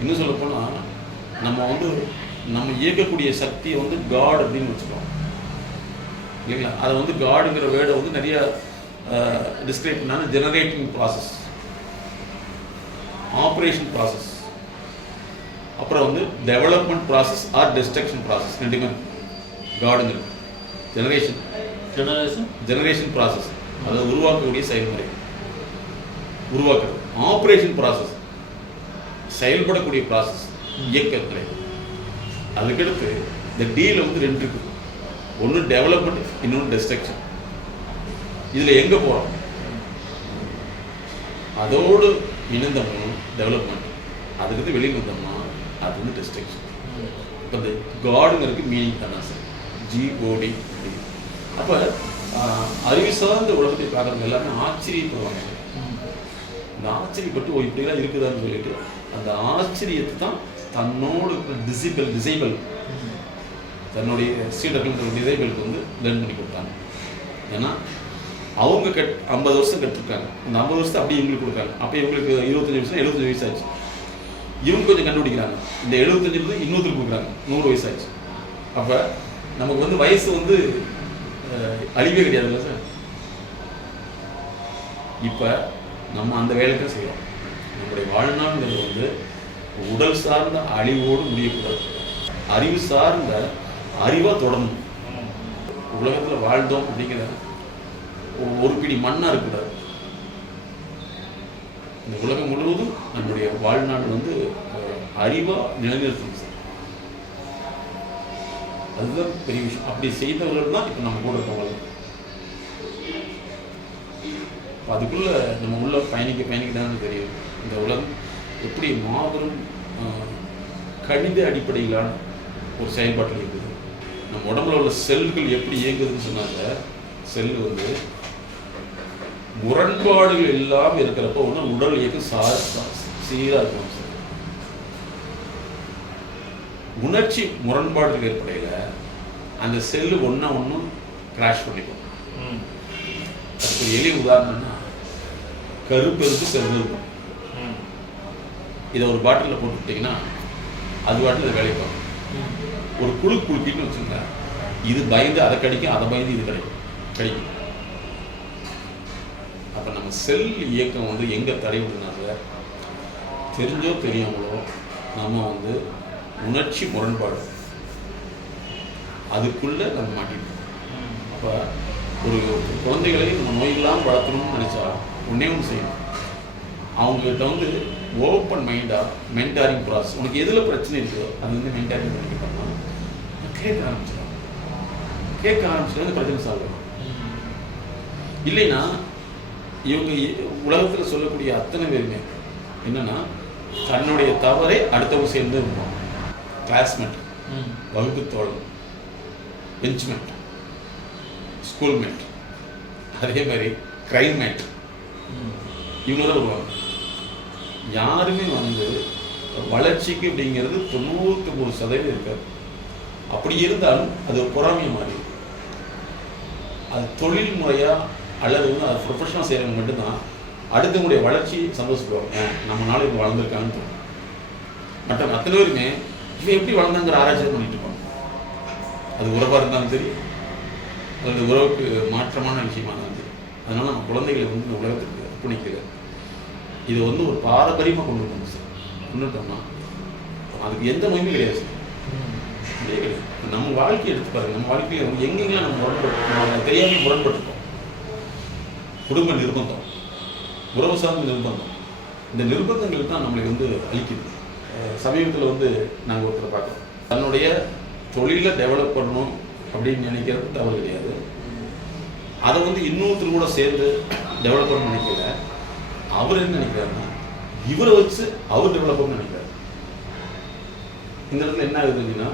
இன்னும் சொல்லப்போனால் நம்ம வந்து நம்ம இயக்கக்கூடிய சக்தியை வந்து காட் அப்படின்னு வச்சுக்கோம் இல்லைங்களா. அதை வந்து காடுங்கிற வேர்டை வந்து நிறைய டிஸ்கிரைப் பண்ணாலும் ஜெனரேட்டிங் ப்ராசஸ், ஆப்ரேஷன் ப்ராசஸ், அப்புறம் வந்து development process or destruction process. ரெண்டுமே காடுங்கிறது ஜெனரேஷன் ப்ராசஸ், அதை உருவாக்கக்கூடிய செயல்முறை உருவாக்குறது. ஆப்ரேஷன் ப்ராசஸ் செயல்படக்கூடிய ப்ராசஸ், இயக்கத்துறை. அதுக்கடுத்து இந்த டீல வந்து 2 இருக்குது, ஒன்று டெவலப்மெண்ட், இன்னொன்று டிஸ்ட்ரக்ஷன். இதில் எங்கே போகிறோம், அதோடு இணைந்தோம்னா டெவலப்மெண்ட், அதுக்கு வெளியில் வந்தோம்னா அது வந்து டிஸ்ட்ரக்ஷன். இப்போ இந்த காடுங்கிறதுக்கு மீனிங் தான் சார், GOD. அப்போ அறிவு சார்ந்த உலகத்தை பார்க்குறவங்க எல்லாமே ஆச்சரியப்படுவாங்க. இந்த ஆச்சரியப்பட்டு ஓ இப்படிலாம் இருக்குதான்னு சொல்லிட்டு அந்த ஆச்சரியத்தை தான் தன்னோடு டிசைபிள் தன்னுடைய சீடர்கள் டிசைபிளுக்கு வந்து லேர்ன் பண்ணி கொடுத்தாங்க. ஏன்னா அவங்க 50 வருஷம் கற்றுருக்காங்க, இந்த 50 வருஷத்தை அப்படியே இவங்களுக்கு கொடுக்குறாங்க. அப்போ இவங்களுக்கு 25 வயசு 75 வயசு ஆச்சு. இவங்க கொஞ்சம் கண்டுபிடிக்கிறாங்க, இந்த 75 இன்னொருத்தருக்கு கொடுக்குறாங்க, 100 வயசு ஆச்சு. அப்போ நமக்கு வந்து வயசு வந்து அழிவே கிடையாதுல்ல சார். இப்போ நம்ம அந்த வேலைக்கு செய்யறோம். நம்முடைய வாழ்நாள்ங்கிறது வந்து உடல் சார்ந்த அழிவோடு முடியக்கூடாது, அறிவு சார்ந்த அறிவாக தொடரணும். உலகத்தில் வாழ்ந்தோம் அப்படிங்கிற ஒரு பிடி மண்ணா இருக்கக்கூடாது. இந்த உலகம் முழுவதும் நம்முடைய வாழ்நாள் வந்து அறிவா நிலைநிறுத்தணும் சார். அதுதான் பெரிய விஷயம். அப்படி செய்தவர்கள் தான் இப்போ நம்ம கூட இருக்கவங்க. அதுக்குள்ள நம்ம உள்ள பயணிக்க தான் தெரியும் இந்த உலகம் எப்படி மாபெரும் கணித அடிப்படையிலான ஒரு செயல்பாட்டில் இருக்குது. நம்ம உடம்புல உள்ள செல்கள் எப்படி இயங்குதுன்னு சொன்னாங்க. செல் வந்து முரண்பாடுகள் இல்லாமல் இருக்கிறப்ப ஒன்று உடல் இயக்கம் சீராக இருக்கணும் சார். உணர்ச்சி முரண்பாடுகள் ஏற்படையில அந்த செல்லு ஒன்றா ஒன்றும் கிராஷ் பண்ணிக்கும். அதுக்கு ஒரு எளிய உதாரணம்னா கருப்பெருக்கு செவ்வருக்கும். இதை ஒரு பாட்டிலில் போட்டுக்கிட்டிங்கன்னா அது பாட்டில் வேலைக்கு பார்க்கும். ஒரு குழுக்கின்னு வச்சுங்க, இது பயந்து அதை கடிக்கும், அதை பயந்து இது கடிக்கும். அப்போ நம்ம செல் இயக்கம் வந்து எங்கே தடைவிடுனால தெரிஞ்சோ தெரியாமலோ நம்ம வந்து உணர்ச்சி முரண்பாடு அதுக்குள்ளே நம்ம மாட்டிட்டோம். அப்போ ஒரு குழந்தைகளை நம்ம நோயில்லாமல் வளர்க்கணும்னு நினச்சா ஒன்றே ஒன்று செய்யணும். அவங்ககிட்ட வந்து ஓப்பன் மைண்டாக மென்டாரிங் ப்ராசஸ், உனக்கு எதில் பிரச்சனை இருக்குதோ அது வந்து மென்டாரிங் பண்ணி பண்ணால் கேட்க ஆரம்பிச்சிடும் அந்த பிரச்சனை சால்வ் ஆகும். இல்லைன்னா இவங்க உலகத்தில் சொல்லக்கூடிய அத்தனை பேருமே என்னன்னா தன்னுடைய தவறை அடுத்தவங்க சேர்ந்து இருப்போம். கிளாஸ்மேட், வகுப்பு தோழன், பெஞ்ச்மேட், ஸ்கூல்மேட், அதே மாதிரி கிரைம்மேட், இவங்க தான் வருவாங்க. யாருமே வந்து வளர்ச்சிக்கு அப்படிங்கிறது 99% இருக்காது. அப்படி இருந்தாலும் அது ஒரு பொறாமையை மாறி அது தொழில் முறையாக அல்லது வந்து அது ப்ரொஃபஷனலாக செய்கிறவங்க மட்டும்தான் அடுத்தவங்களுடைய வளர்ச்சி சந்தோஷப்படுவாங்க. நம்மளால இப்போ வளர்ந்துருக்கான்னு தோணும். மற்ற அத்தனை பேருமே இவன் எப்படி வளர்ந்தாங்கிற ஆராய்ச்சி பண்ணிட்டு இருப்பாங்க. அது உறவாக இருந்தாலும் சரி, அது உறவுக்கு மாற்றமான விஷயமா இருந்தாலும் சரி. அதனால நம்ம குழந்தைகளை வந்து இந்த உலகத்துக்கு அர்ப்பணிக்கல. இது வந்து ஒரு பாரம்பரியமாக கொண்டு வரணும் சார். கொண்டுட்டோம்னா அதுக்கு எந்த நோயுமே கிடையாது சார். கிடையாது. நம்ம வாழ்க்கையை எடுத்து பாருங்க. நம்ம வாழ்க்கையை வந்து எங்கெங்கெல்லாம் நம்ம முரண்பட்டு தெரியாமல் முரண்பட்டுருக்கோம். குடும்ப நிர்பந்தம், உறவு சார்ந்த நிர்பந்தம், இந்த நிர்பந்தங்கள் தான் நம்மளை வந்து அழிக்குது. சமீபத்தில் வந்து நாங்கள் ஒருத்தரை பார்க்குறோம். தன்னுடைய தொழிலை டெவலப் பண்ணணும் அப்படின்னு நினைக்கிறது தவறு கிடையாது. அதை வந்து இன்னொருத்தர் கூட சேர்ந்து டெவலப் பண்ணணும்னு நினைக்கல. அவர் என்ன நினைக்கிறாருன்னா இவரை வச்சு அவர் டெவலப் பண்ணணும்னு நினைக்கிறார். இந்த இடத்துல என்ன ஆகுது அப்படின்னா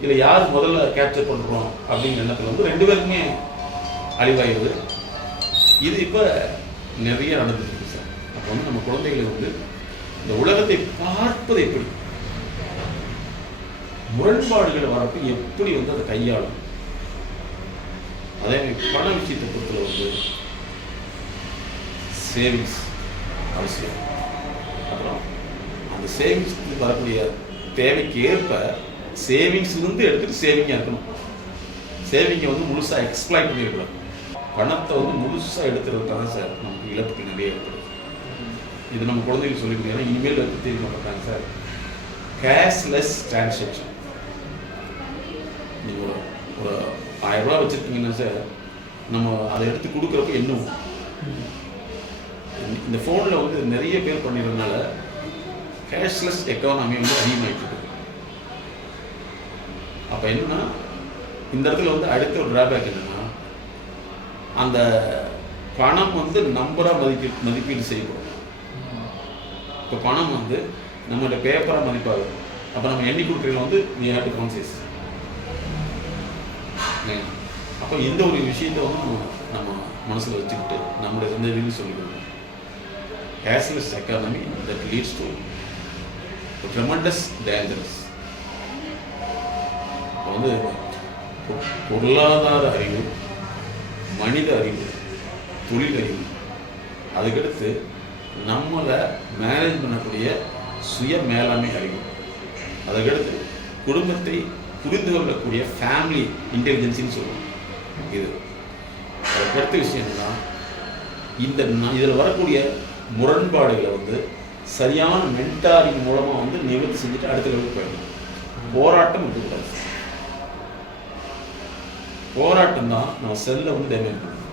இதில் யார் முதல்ல கேப்சர் பண்ணுறோம் அப்படிங்கிற எண்ணத்தில் வந்து 2 பேருக்குமே அழிவாயிடுது. இது இப்போ நிறைய நடந்துட்டு இருக்கு சார். அப்போ வந்து நம்ம குழந்தைகளை வந்து இந்த உலகத்தை பார்ப்பது எப்படி, முரண்பாடுகளை வரப்போ எப்படி வந்து அதை கையாளும். அதே மாதிரி பண விஷயத்தை பொறுத்தல வந்து சேவிங்ஸ் அவசியம். அப்புறம் அந்த சேவிங்ஸ் வரக்கூடிய தேவைக்கு ஏற்ப சேவிங்ஸ்லேருந்து எடுத்துகிட்டு சேவிங்காக இருக்கணும். சேவிங்கை வந்து முழுசாக எக்ஸ்ப்ளாய்ட் பண்ணிடக்கூடாது. பணத்தை வந்து முழுசாக எடுத்துறதுக்காக சார் நமக்கு இழப்புகள் நிறைய ஏற்படுது. இது நம்ம குழந்தைகள் சொல்லிக்கணும். ஏன்னா இனிமேல் வந்து தெரிவிக்க மாட்டாங்க சார். Cashless transaction. நீங்கள் ஒரு 1000 ரூபா வச்சுருக்கீங்கன்னா சார், நம்ம அதை எடுத்து கொடுக்குறப்ப என்ன இந்த ஃபோனில் வந்து நிறைய பேர் பண்ணிடுறதுனால கேஷ்லெஸ் எக்கானமி வந்து அதிகமாகிட்டு இருக்குது. அப்போ என்னன்னா இந்த இடத்துல வந்து அடுத்த ஒரு டிராபேக் என்னன்னா அந்த பணம் வந்து நம்பராக மதிப்பீடு செய்யப்படும். இப்போ பணம் வந்து நம்மளோட பேப்பராக மதிப்பாகுது. அப்போ நம்ம எண்ணி கொடுக்குறதுல வந்து we have to conscious. அப்போ இந்த ஒரு விஷயத்தை வந்து நம்ம மனசில் வச்சுக்கிட்டு நம்மளுடைய சந்ததிகளுக்கு சொல்லிக் கொடுக்கணும். cashless economy that leads to tremendous dangers. வந்து பொருளாதார அறிவு, மனித அறிவு, தொழில் அறிவு, அதுக்கடுத்து நம்மளை மேனேஜ் பண்ணக்கூடிய சுய மேலாண்மை அறிவு, அதுக்கடுத்து குடும்பத்தை புரிந்து கொள்ளக்கூடிய ஃபேமிலி இன்டெலிஜென்சின்னு சொல்லுவோம். இது அதுக்கடுத்த விஷயம் என்னன்னா, இதில் வரக்கூடிய முரண்பாடுகளை வந்து சரியான மென்டாரிங் மூலமாக வந்து நிவர்த்தி செஞ்சுட்டு அடுத்த லெவலுக்கு போயிடணும். போராட்டம் விட்டுக்கூடாது. போராட்டம் தான் நம்ம செல்லை வந்து டேமேஜ் பண்ணும்.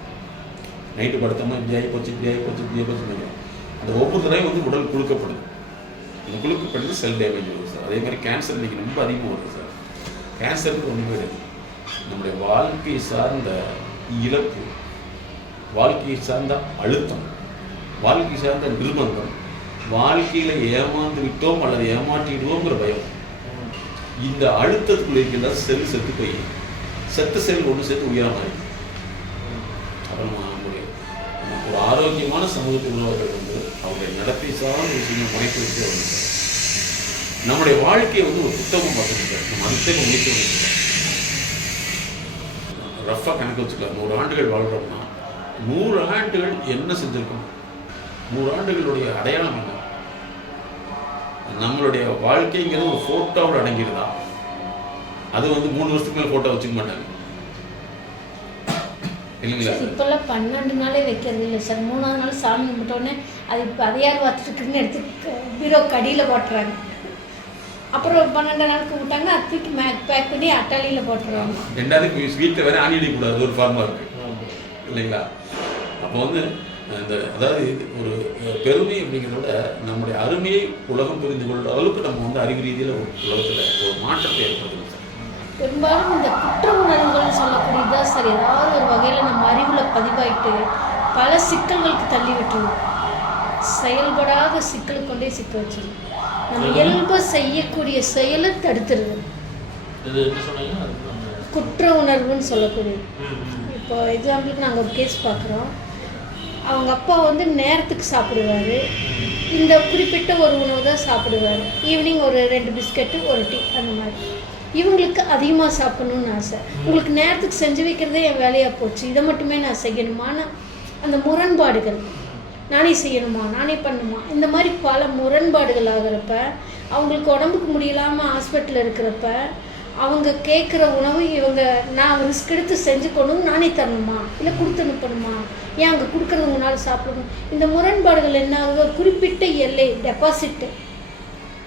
நைட்டு படுத்தோம்னா இப்படி ஆகி போச்சு, இப்படி ஆகி போச்சு, இப்படி ஆகி போச்சு. அந்த ஒவ்வொரு தடவையும் வந்து உடல் குழுக்கப்படுது. இந்த குழுக்கப்படுறது செல் டேமேஜ் வருது சார். அதே மாதிரி கேன்சர் இன்னைக்கு ரொம்ப அதிகமாக வருது சார். கேன்சருக்கு ஒன்றும் கிடையாது. நம்முடைய வாழ்க்கை சார்ந்த இழப்பு, வாழ்க்கையை சார்ந்த அழுத்தம், வாழ்க்கை சார்ந்த நிர்பந்தம், வாழ்க்கையில் ஏமாந்து விட்டோம் அல்லது ஏமாற்றிடுவோங்கிற பயம், இந்த அழுத்தத்துக்குள்ள இருக்கிற செல் செத்து போய் செத்த செல் ஒன்று சேர்த்து உயரமாக இருக்கு. அப்புறம் நம்முடைய ஒரு ஆரோக்கியமான சமூகத்தை உருவாக்குறது வந்து அவருடைய நடத்தை சார்ந்த விஷயங்கள் முனைப்பு வச்சு வந்து சார் நம்முடைய வாழ்க்கையை வந்து ஒரு புத்தகம் பார்த்துட்டு சார் நம்ம அடுத்த முயற்சி பண்ணிட்டு ரஃபாக கணக்கு வச்சுக்கலாம். 100 ஆண்டுகள் வாழ்கிறோம்னா 100 ஆண்டுகள் என்ன செஞ்சுருக்கோம், 100 ஆண்டுகளுடைய அடையாளம் என்ன, நம்மளுடைய வாழ்க்கைங்கிறது ஒரு ஃபோட்டோவில் அடங்கிடுதா? அது வந்து 3 வருஷத்துக்கு மேலே ஃபோட்டோ வச்சுக்க மாட்டாங்க இல்லைங்களா? இப்போல்லாம் 12 நாளே வைக்கிறது இல்லை சார். 3ஆவது நாள் சாமி கும்பிட்டோடனே அது இப்போ அதையார் பார்த்துட்டுருக்குன்னு எடுத்து பீரோ கடியில் போட்டுறாங்க. அப்புறம் 12 நாளுக்கு விட்டாங்க, அது தூக்கி பேக் பண்ணி அட்டாளியில் போட்டுருவாங்க. 2வது வீட்டில் வேற ஆணி அடிக்கக்கூடாது, ஒரு ஃபார்மாக இருக்குது இல்லைங்களா? அப்போ வந்து இந்த அதாவது ஒரு பெருமை அப்படிங்கிறத விட நம்முடைய அருமையை உலகம் புரிந்து கொள்கிற அளவுக்கு நம்ம வந்து அறிவு ரீதியில் ஒரு உலகத்தில் ஒரு மாற்றத்தை ஏற்படுத்தணும் சார். பெரும்பாலும் இந்த குற்ற உணர்வுகள் சொல்லக்கூடியதான் சார் ஏதாவது ஒரு வகையில் நம்ம அறிவில் பதிவாயிட்டு பல சிக்கல்களுக்கு தள்ளி விட்டுருவோம். செயல்படாத சிக்கலுக்கு கொண்டே சிக்க வச்சிடும். நம்ம இயல்பை செய்யக்கூடிய செயலை தடுத்துருது. குற்ற உணர்வுன்னு சொல்லக்கூடியது. இப்போ எக்ஸாம்பிளுக்கு நாங்கள் ஒரு கேஸ் பார்க்குறோம். அவங்க அப்பா வந்து நேரத்துக்கு சாப்பிடுவார், இந்த குறிப்பிட்ட ஒரு உணவு தான் சாப்பிடுவார். ஈவினிங் ஒரு 2 பிஸ்கட்டு ஒரு டீ அந்த மாதிரி. இவங்களுக்கு அதிகமாக சாப்பிடணும்னு ஆசை. உங்களுக்கு நேரத்துக்கு செஞ்சு வைக்கிறதே என் வேலையாக போச்சு, இதை மட்டுமே நான் செய்யணுமான்னு அந்த முரண்பாடுகள், நானே செய்யணுமா, நானே பண்ணுமா, இந்த மாதிரி பல முரண்பாடுகள் ஆகிறப்ப, அவங்களுக்கு உடம்புக்கு முடியலாமல் ஹாஸ்பிட்டலில் இருக்கிறப்ப அவங்க கேட்குற உணவு இவங்க நான் ரிஸ்க் எடுத்து செஞ்சு கொண்டு நானே தரணுமா, இல்லை கொடுத்து அனுப்பணுமா, ஏன் அங்கே கொடுக்குறது உங்களால் சாப்பிடணும். இந்த முரண்பாடுகள் என்ன ஆகுது, குறிப்பிட்ட எல்லை டெபாசிட்டு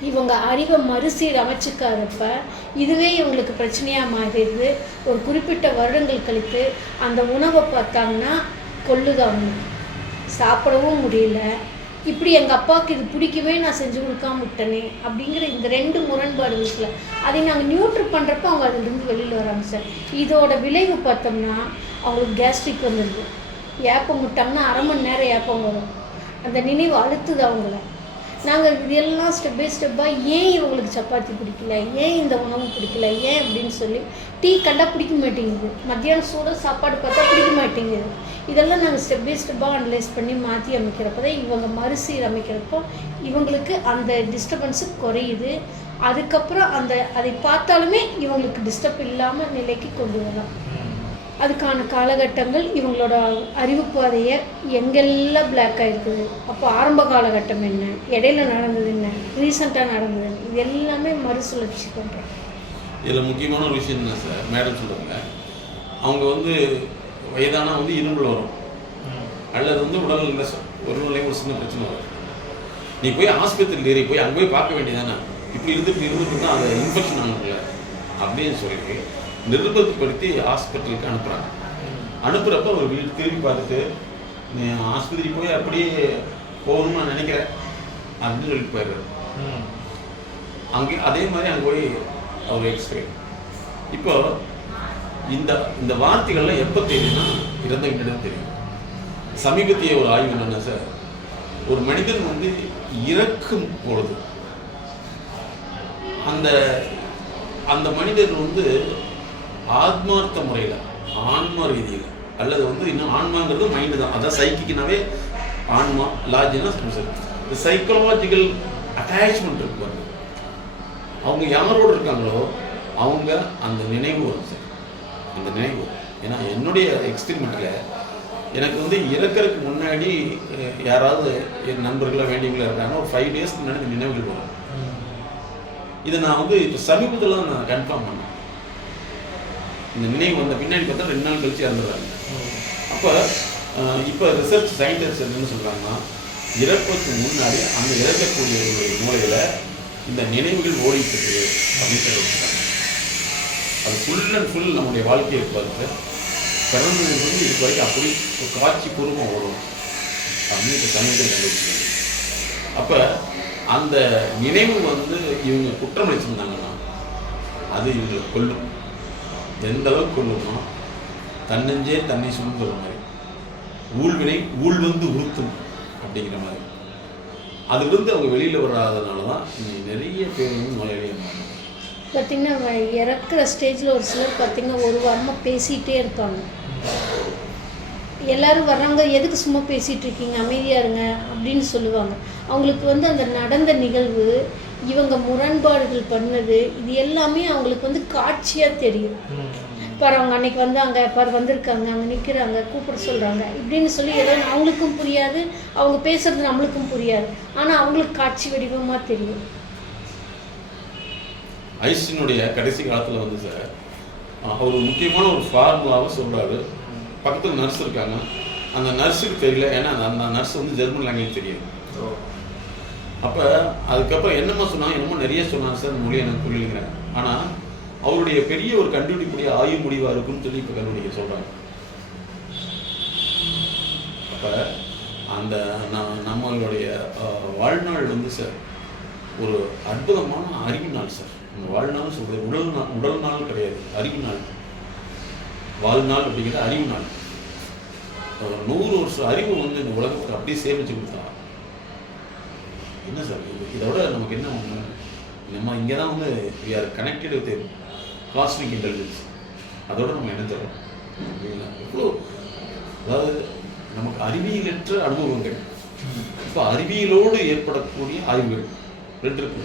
இவங்க அறிவை மறுசீரமைச்சிக்காதப்ப இதுவே இவங்களுக்கு பிரச்சனையாக மாறிடுது. ஒரு குறிப்பிட்ட வருடங்கள் கழித்து அந்த உணவை பார்த்தாங்கன்னா கொல்லுது, அவங்களுக்கு சாப்பிடவும் முடியல. இப்படி எங்கள் அப்பாவுக்கு இது பிடிக்கவே நான் செஞ்சு கொடுக்காம விட்டனே அப்படிங்கிற இந்த 2 முரண்பாடு இருக்குல்ல, அதை நாங்கள் நியூட்ரு பண்ணுறப்ப அவங்க அதுலேருந்து வெளியில் வராங்க சார். இதோட விளைவு பார்த்தோம்னா அவங்களுக்கு கேஸ்ட்ரிக் வந்துடுது. ஏப்பம் விட்டாங்கன்னா 1/2 மணி நேரம் ஏப்பம் வரும். அந்த நினைவு அழுத்துது அவங்கள. நாங்கள் இதெல்லாம் ஸ்டெப் பை ஸ்டெப்பாக ஏன் இவங்களுக்கு சப்பாத்தி பிடிக்கல, ஏன் இந்த உணவு பிடிக்கல, ஏன் அப்படின்னு சொல்லி டீ கண்டா பிடிக்க மாட்டேங்குது, மத்தியானம் சூடாக சாப்பாடு பார்த்தா பிடிக்க மாட்டேங்குது. இதெல்லாம் நாங்கள் ஸ்டெப் பை ஸ்டெப்பாக அனலைஸ் பண்ணி மாற்றி அமைக்கிறப்போ தான் இவங்க மறுசீரமைக்கிறப்போ இவங்களுக்கு அந்த டிஸ்டர்பன்ஸு குறையுது. அதுக்கப்புறம் அதை பார்த்தாலுமே இவங்களுக்கு டிஸ்டர்ப் இல்லாமல் நிலைக்கு கொண்டு வரலாம். அதுக்கான காலகட்டங்கள் இவங்களோட அறிவு பாதையை எங்கெல்லாம் பிளாக் ஆகிருக்குது, அப்போ ஆரம்ப காலகட்டம் என்ன, இடையில நடந்தது என்ன, ரீசெண்டாக நடந்தது என்ன, இது எல்லாமே மறுசுழற்சி பண்ணுறோம். இதில் முக்கியமான ஒரு விஷயம் என்ன சார், மேடம் சொல்லுவாங்க, அவங்க வந்து வயதானா வந்து இருமல் வரும் அல்லது வந்து உடல்நிலை ஒரு சின்ன பிரச்சனை வரும். நீ போய் ஆஸ்பத்திரியில் ஏறி போய் அங்கே போய் பார்க்க வேண்டியதானே, இப்படி இருந்துட்டு தான் அதை இன்ஃபெக்ஷன் ஆகணும்ல அப்படின்னு சொல்லி நிர்பந்தப்படுத்தி ஹாஸ்பிட்டலுக்கு அனுப்புகிறாங்க. அனுப்புகிறப்ப ஒரு வீடு திரும்பி பார்த்துட்டு நீ ஆஸ்பத்திரி போய் அப்படியே போகணும்னு நான் நினைக்கிறேன் அப்படின்னு சொல்லிட்டு போயிடுறாரு. அங்கே அதே மாதிரி அங்கே போய் அவர் எக்ஸ்ரே. இப்போ இந்த வார்த்தைகள்லாம் எப்போ தெரியும்னா இறந்தவங்கிட்ட தெரியும். சமீபத்திய ஒரு ஆய்வு என்னன்னா சார், ஒரு மனிதன் வந்து இறக்கும் பொழுது அந்த மனிதர் வந்து ஆத்மார்த்த முறையில் ஆன்மா ரீதியில் அல்லது வந்து இன்னும் ஆன்மாங்கிறது மைண்டு தான், அதான் சைக்கிக்குனாவே ஆன்மா லாஜினா சார் இந்த சைக்கலாஜிக்கல் அட்டாச்மெண்ட் இருக்கு பாருங்க. அவங்க யாரோடு இருக்காங்களோ அவங்க அந்த நினைவு வரும் சார், அந்த நினைவு வரும். ஏன்னா என்னுடைய எக்ஸ்பெரிமெண்ட்டில் எனக்கு வந்து இறக்கிறதுக்கு முன்னாடி யாராவது என் நண்பர்களாக வேண்டியவங்களா இருக்காங்கன்னா ஒரு 5 days முன்னாடி இந்த நினைவுகள் வரும். இதை நான் வந்து இப்போ சமீபத்தில் தான் நான் கன்ஃபார்ம் பண்ணேன். இந்த நினைவு வந்த பின்னாடி பார்த்தா 2 நாள் கழிச்சு இறந்துடுறாங்க. அப்போ இப்போ ரிசர்ச் சயின்டிஸ்ட் என்னன்னு சொல்கிறாங்கன்னா இறப்புக்கு முன்னாடி அந்த இறக்கக்கூடிய மூலையில் இந்த நினைவுகள் ஓடிட்டு இருக்குது அப்படின்னு சொல்லியிருக்காங்க. அது ஃபுல் அண்ட் ஃபுல் நம்முடைய வாழ்க்கையை பார்த்து பிறந்ததுலேருந்து இது வரைக்கும் அப்படி ஒரு காட்சி பூர்வம் ஓடும் அப்படின்னு இப்போ சமீபத்தில் கண்டுபிடிச்சாங்க. அப்போ அந்த நினைவு வந்து இவங்க குற்றம் அளிச்சிருந்தாங்கன்னா அது இவங்களை கொல்லும். எந்த அளவுக்கு கொல்லுமோ தன்னஞ்சே தன்னை சுமந்துற மாதிரி, ஊழ்வினை ஊழ் வந்து உறுத்தும் அப்படிங்கிற மாதிரி. அதுலேருந்து அவங்க வெளியில் வராதனால தான் நிறைய பேர் வந்து நோயாளியாக பார்த்திங்கன்னா இறக்குற ஸ்டேஜில் ஒரு சிலர் பார்த்திங்கன்னா ஒரு வாரமாக பேசிகிட்டே இருப்பாங்க. எல்லோரும் வர்றாங்க, எதுக்கு சும்மா பேசிகிட்டு இருக்கீங்க, அமைதியாக இருங்க அப்படின்னு சொல்லுவாங்க. அவங்களுக்கு வந்து அந்த நடந்த நிகழ்வு, இவங்க முரண்பாடுகள் பண்ணது, இது எல்லாமே அவங்களுக்கு வந்து காட்சியாக தெரியும். பாரு அவங்க அன்னைக்கு வந்தாங்க, பாரு வந்திருக்காங்க, அங்கே நிற்கிறாங்க, கூப்பிட சொல்கிறாங்க இப்படின்னு சொல்லி ஏதோ அவங்களுக்கும் புரியாது, அவங்க பேசுறது நம்மளுக்கும் புரியாது, ஆனால் அவங்களுக்கு காட்சி வடிவமாக தெரியும். ஐன்ஸ்டீனுடைய கடைசி காலத்தில் வந்து சார் அவர் முக்கியமான ஒரு ஃபார்முலாவை சொல்கிறாரு. பக்கத்தில் நர்ஸ் இருக்காங்க, அந்த நர்ஸுக்கு தெரியல, ஏன்னா அந்த நர்ஸ் வந்து ஜெர்மன் லாங்குவேஜ் தெரியாது. அப்போ அதுக்கப்புறம் என்னமோ சொன்னாங்க, என்னமோ நிறைய சொன்னாங்க சார், மொழி எனக்கு புரியலைங்கிறேன். ஆனால் அவருடைய பெரிய ஒரு கண்டுபிடிப்புடைய ஆய்வு முடிவாக இருக்குன்னு சொல்லி இப்போ கண்டுபிடிக்க சொல்கிறாங்க. அப்போ அந்த நம்மளுடைய வாழ்நாள் வந்து சார் ஒரு அற்புதமான அறிவு நாள் சார். இந்த வாழ்நாள் சொல்கிறது உடல் நாள் கிடையாது, அறிவு நாள். வாழ்நாள் அப்படிங்கிற அறிவு நாள். 100 வருஷம் அறிவு வந்து இந்த உலகத்துக்கு அப்படியே சேமிச்சு கொடுத்தா என்ன சார் இதோட நமக்கு என்ன ஒன்று? நம்ம இங்கே தான் வந்து we are connected with cosmic intelligence. அதோட நம்ம இணைஞ்சிடறோம் அப்படிங்களா? எவ்வளோ, அதாவது நமக்கு அறிவியலற்ற அனுபவங்கள், இப்போ அறிவியலோடு ஏற்படக்கூடிய ஆய்வுகள் 2 இருக்கு.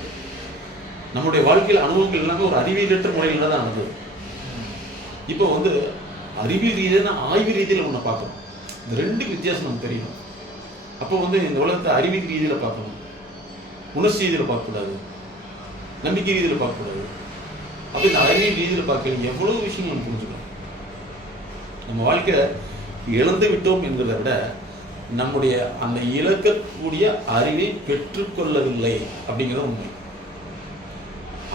நம்முடைய வாழ்க்கையில் அனுபவங்கள் எல்லாமே ஒரு அறிவியலற்ற முறையில் தான் நடந்தது. இப்போ வந்து அறிவியல் ரீதியான ஆய்வு ரீதியில் ஒன்று பார்க்கணும். இந்த 2 வித்தியாசம் நமக்கு தெரியணும். அப்போ வந்து இந்த உலகத்தை அறிவியல் ரீதியில் பார்க்கணும், உணர்ச்சி ரீதியில் பார்க்கக்கூடாது, நம்பிக்கை ரீதியில் பார்க்கக்கூடாது. அப்போ இந்த அறிவியல் ரீதியில் பார்க்க எவ்வளோ விஷயம் நம்ம புரிஞ்சுக்கணும். நம்ம வாழ்க்கையை இழந்து விட்டோம் என்கிறத விட நம்முடைய அந்த இழக்கக்கூடிய அறிவை பெற்றுக்கொள்ளவில்லை அப்படிங்கிறத உண்மை.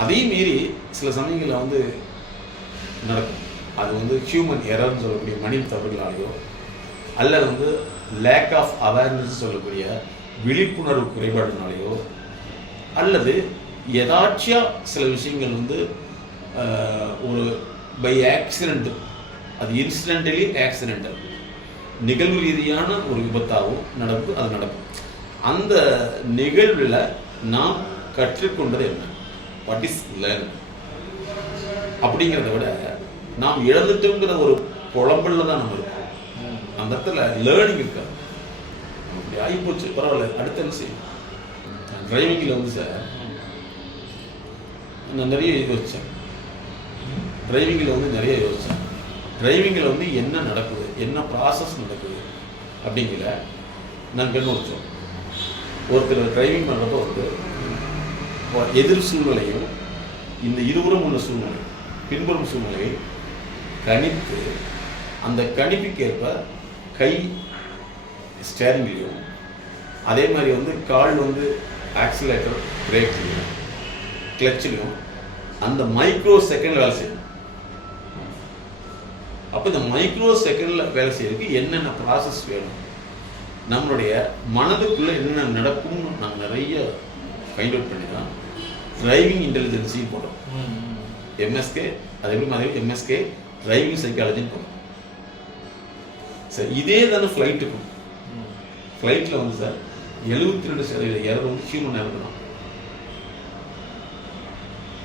அதே மீறி சில சமயங்களில் வந்து நடக்கும். அது வந்து ஹியூமன் எரர்னு சொல்லக்கூடிய மனித தவறுகளாலேயோ அல்லது வந்து லேக் ஆஃப் அவேர்னஸ் சொல்லக்கூடிய விழிப்புணர்வு குறைபாடுனாலேயோ அல்லது எதாச்சியாக சில விஷயங்கள் வந்து ஒரு பை ஆக்சிடென்ட், அது இன்சிடென்டலி ஆக்சிடென்டல், நிகழ்வு ரீதியான ஒரு விபத்தாகவும் நடக்கும். அது நடக்கும். அந்த நிகழ்வில் நாம் கற்றுக்கொண்டது என்ன, வாட் இஸ் லேர்ன் அப்படிங்கிறத விட நாம் இழந்துட்டோங்கிற ஒரு புலம்பல்ல தான் நம்ம இருக்கோம். அந்த இடத்துல லேர்னிங் இருக்காது. அப்படி ஆகிப்போச்சு, பரவாயில்ல, அடுத்த என்ன செய்யும். டிரைவிங்கில் வந்து சார் நான் நிறைய யோசித்தேன். டிரைவிங்கில் வந்து நிறைய யோசித்தேன். டிரைவிங்கில் வந்து என்ன நடக்குது, என்ன ப்ராசஸ் நடக்குது அப்படிங்கிற நான் கண்ணோச்சோம். ஒருத்தர் டிரைவிங் பண்ணுறப்போ வந்து எதிர் சூழ்நிலையும் இந்த இருபுறம் உள்ள சூழ்நிலை பின்புறம் சூழ்நிலையை கணித்து அந்த கணிப்புக்கேற்ப கை ஸ்டேரிங்லையும் அதே மாதிரி வந்து கால் வந்து ஆக்சிலேட்டர் பிரேக்லையும் கிளச்சிலையும் அந்த மைக்ரோ செகண்ட் வேலை செய்யும். அப்போ இந்த மைக்ரோ செகண்டில் வேலை செய்யறதுக்கு என்னென்ன ப்ராசஸ் வேணும், நம்மளுடைய மனதுக்குள்ளே என்னென்ன நடக்கும்னு நாங்கள் நிறைய ஃபைண்ட் அவுட் பண்ணி தான் டிரைவிங் இன்டெலிஜென்ஸையும் போட்டோம். எம்எஸ்கே, அது எப்படி மாதிரி எம்எஸ்கே டிரைவிங் சைக்காலஜின்னு போட்டோம் சார். இதே தானே ஃப்ளைட்டுக்கும். ஃப்ளைட்டில் வந்து சார் 72% எரர் வந்து ஹியூமன் எரர் தான்.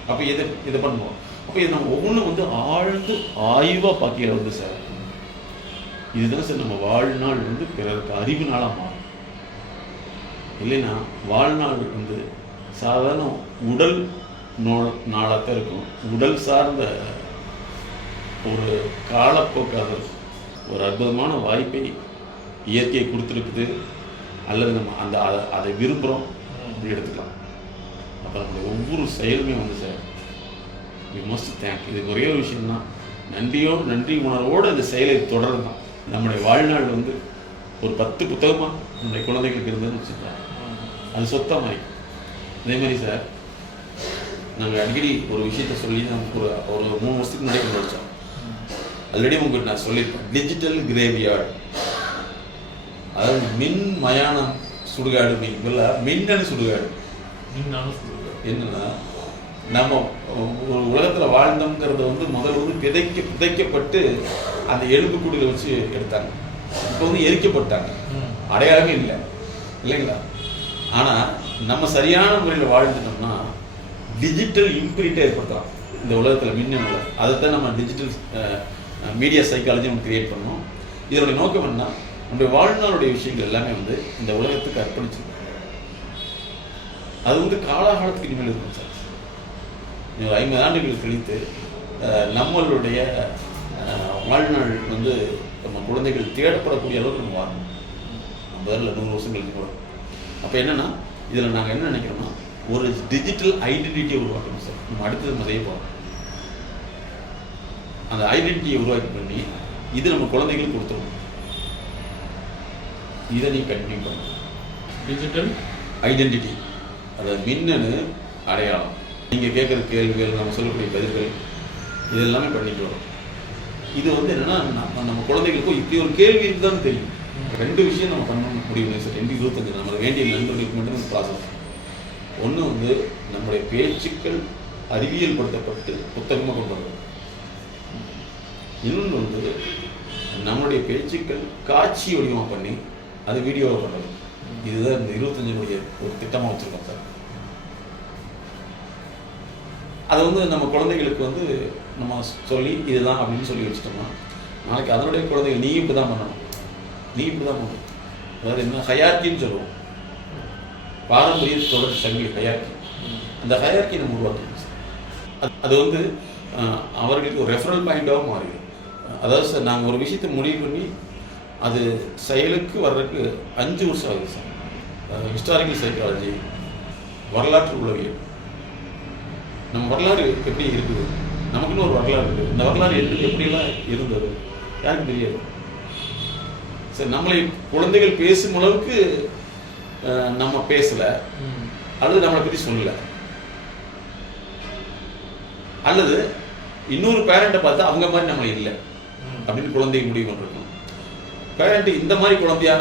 அப்போ இதை பண்ணுவோம். அப்போ இது நம்ம ஒவ்வொன்றும் வந்து ஆழ்ந்து ஆய்வாக பார்க்கையில் வந்து சார் இதுதான் சார் நம்ம வாழ்நாள் வந்து பிறருக்கு அறிவு நாளாக மாறும். இல்லைன்னா வாழ்நாள் வந்து சாதாரண உடல் நாளாகத்தான் இருக்கும். உடல் சார்ந்த ஒரு காலப்போக்காக இருக்கும். ஒரு அற்புதமான வாய்ப்பை இயற்கையை கொடுத்துருக்குது, அல்லது நம்ம அதை விரும்புகிறோம் அப்படி எடுத்துக்கலாம். அப்போ நம்மளுடைய ஒவ்வொரு செயலுமே வந்து சார் வி மஸ்ட் தேங்க். இதுக்கு ஒரே ஒரு விஷயம் தான், நன்றி உணர்வோடு அந்த செயலை தொடர்ந்து தான். நம்முடைய வாழ்நாள் வந்து ஒரு 10 புத்தகமாக நம்முடைய குழந்தைகளுக்கு இருந்ததுன்னு வச்சுக்கலாம், அது சொத்தாக மாதிரி. அதே மாதிரி சார் நாங்கள் அடிக்கடி ஒரு விஷயத்த சொல்லி தான் ஒரு 3 வருஷத்துக்கு முன்னாடி கொண்டு வச்சோம். ஆல்ரெடி உங்களுக்கு நான் சொல்லியிருப்பேன், டிஜிட்டல் கிரேவியார்டு. அதாவது மின் மயானம் சுடுகாடு, மின்னணு சுடுகாடு. என்னன்னா நம்ம ஒரு உலகத்தில் வாழ்ந்தோங்கிறத வந்து முதல்ல வந்து புதைக்கப்பட்டு அந்த எலும்புக்கூடியில் வச்சு எடுத்தாங்க. இப்போ வந்து எரிக்கப்பட்டாங்க, அடையாளமே இல்லை இல்லைங்களா? ஆனால் நம்ம சரியான முறையில் வாழ்ந்துட்டோம்னா டிஜிட்டல் இம்பிரிண்ட்டை ஏற்படுத்தலாம் இந்த உலகத்தில், மின்னணு. அதைத்தான் நம்ம டிஜிட்டல் மீடியா சைக்காலஜி நம்ம கிரியேட் பண்ணோம். இதனுடைய நோக்கம் என்ன, நம்முடைய வாழ்நாளுடைய விஷயங்கள் எல்லாமே வந்து இந்த உலகத்துக்கு அர்ப்பணிச்சு அது வந்து காலாகாலத்துக்கு இனிமேல் இருக்கும் சார். 50 ஆண்டுகள் கழித்து நம்மளுடைய வாழ்நாள் வந்து நம்ம குழந்தைகள் தேடப்படக்கூடிய அளவுக்கு நம்ம வாழணும். 50 இல்லை 100 வருஷம் கழிச்சு கூட. அப்போ என்னென்னா இதில் நாங்கள் என்ன நினைக்கிறோம்னா, ஒரு டிஜிட்டல் ஐடென்டிட்டியை உருவாக்கணும் சார். நம்ம அடுத்தது நம்ம செய்ய போகிறோம். அந்த ஐடென்டிட்டியை உருவாக்கி பண்ணி இது நம்ம குழந்தைகளுக்கு கொடுத்துருவோம். இதை நீ கண்டினியூ பண்ணணும். டிஜிட்டல் ஐடென்டிட்டி, அதாவது மின்னணு அடையாளம். நீங்கள் கேட்குற கேள்விகள், நம்ம சொல்லக்கூடிய பதில்கள், இது எல்லாமே பண்ணிட்டு வரும். இது வந்து என்னென்னா நம்ம குழந்தைகளுக்கும் இப்படி ஒரு கேள்வி இருக்குதான்னு தெரியும். 2 விஷயம் நம்ம பண்ண முடியும் சார். 2025 நம்ம வேண்டிய நண்பர்களுக்கு மட்டும் இந்த ப்ராசஸ். ஒன்று வந்து நம்முடைய பேச்சுக்கள் அறிவியல் படுத்தப்பட்டு புத்தகமாக கொண்டு வரும். இன்னொன்று வந்து நம்மளுடைய பேச்சுக்கள் காட்சி வடிவமாக பண்ணி அது வீடியோவை பண்ணுறது. இதுதான் இந்த 25 ஒரு திட்டமாக வச்சுருக்கோம் சார். அதை வந்து நம்ம குழந்தைகளுக்கு வந்து நம்ம சொல்லி இதுதான் அப்படின்னு சொல்லி வச்சுட்டோம்னா, நாளைக்கு அதனுடைய குழந்தைகள் நீ இப்படி தான் பண்ணணும், நீ இப்படி தான் பண்ணணும். அதாவது என்ன ஹையார்கின்னு சொல்லுவோம், பாரம்பரிய தொடர் சங்கிலி ஹையார்கி. அந்த ஹையார்கி நம்ம உருவாக்கணும் சார். அது வந்து அவர்களுக்கு ஒரு ரெஃபரல் பாயிண்டாகவும் மாறிடும். அதாவது சார் நாங்கள் ஒரு விஷயத்தை முடிவு பண்ணி அது செயலுக்கு வர்றதுக்கு 5 வருஷம் ஆகுது சார். ஹிஸ்டாரிக்கல் சைக்காலஜி, வரலாற்று உளவியல். நம்ம வரலாறு எப்படி இருக்குது, நமக்குன்னு ஒரு வரலாறு இருக்குது. இந்த வரலாறு எப்படிலாம் இருந்தது யாருக்கு தெரியாது சார். நம்மளை குழந்தைகள் பேசும் அளவுக்கு நம்ம பேசலை, அல்லது நம்மளை பற்றி சொல்லலை, அல்லது இன்னொரு பேரண்ட்டை பார்த்தா அவங்க மாதிரி நம்மளை இல்லை அப்படின்னு குழந்தைக்கு முடிவு பண்ணுறோம். பேரண்ட்டு இந்த மாதிரி குழந்தையா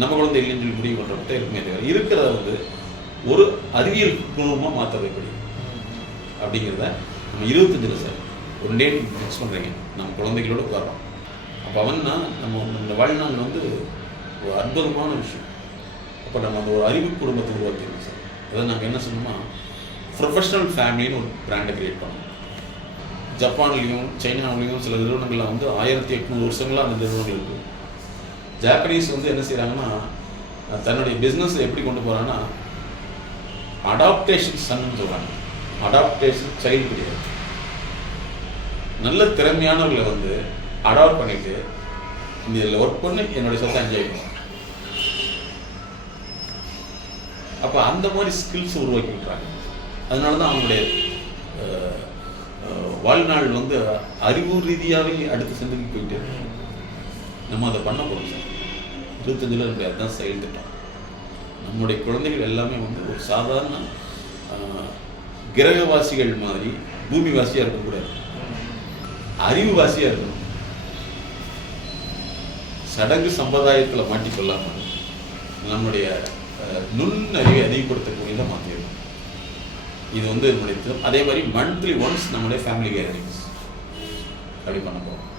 நம்ம குழந்தை இல்லைன்னு சொல்லி முடிவு பண்ணுறப்ப இருக்குமே தவிர, இருக்கிறத வந்து ஒரு அறிவியல் குழுமமாக மாற்றுறது எப்படி அப்படிங்கிறத நம்ம 25 சார் ஒரு டேட் ஃபிக்ஸ் பண்ணுறீங்க. நம்ம குழந்தைகளோட உட்காரோம். அப்போ அவன்னா நம்ம இந்த வாழ்நாள் வந்து ஒரு அற்புதமான விஷயம். அப்போ நம்ம அந்த ஒரு அறிவு குடும்பத்தை உருவாக்கிடுவோம் சார். அதாவது நாங்கள் என்ன சொன்னோம்னா, ப்ரொஃபஷனல் ஃபேமிலின்னு ஒரு பிராண்டை கிரியேட் பண்ணோம். ஜப்பான்லேயும் சைனாவிலையும் சில நிறுவனங்கள்லாம் வந்து 1800 வருஷங்களாக அந்த நிறுவனங்கள் இருக்குது. ஜாப்பனீஸ் வந்து என்ன செய்கிறாங்கன்னா, தன்னுடைய பிஸ்னஸை எப்படி கொண்டு போகிறாங்கன்னா, அடாப்டேஷன் சன்னு சொல்கிறாங்க. அடாப்டேஷன் சைல்டு கிடையாது. நல்ல திறமையானவர்களை வந்து அடாப்ட் பண்ணிட்டு இந்த இதில் ஒர்க் பண்ணி என்னுடைய சொத்தை என்ஜாய் பண்ணுவாங்க. அப்போ அந்த மாதிரி ஸ்கில்ஸ் உருவாக்கி விட்டுறாங்க. அதனால தான் அவங்களுடைய வாழ்நாள் வந்து அறிவு ரீதியாகவே அடுத்த சந்ததிக்கு போயிட்டு இருக்கு. நம்ம அதை பண்ண போகிறோம் சார். 25 நம்முடைய அதுதான் செயல் திட்டம். நம்முடைய குழந்தைகள் எல்லாமே வந்து ஒரு சாதாரண கிரகவாசிகள் மாதிரி பூமிவாசியாக இருக்கக்கூடாது, அறிவுவாசியாக இருக்கணும். சடங்கு சம்பிரதாயத்தில் மாட்டிக்கொள்ளாமல் நம்முடைய நுண்ணறிவை அதிகப்படுத்தக்கூடியதை மாற்றிடும். இது வந்து என்னுடைய திட்டம். அதே மாதிரி மந்த்லி ஒன்ஸ் நம்மளுடைய ஃபேமிலி கேதரிங்ஸ் அப்படி பண்ண போகிறோம்.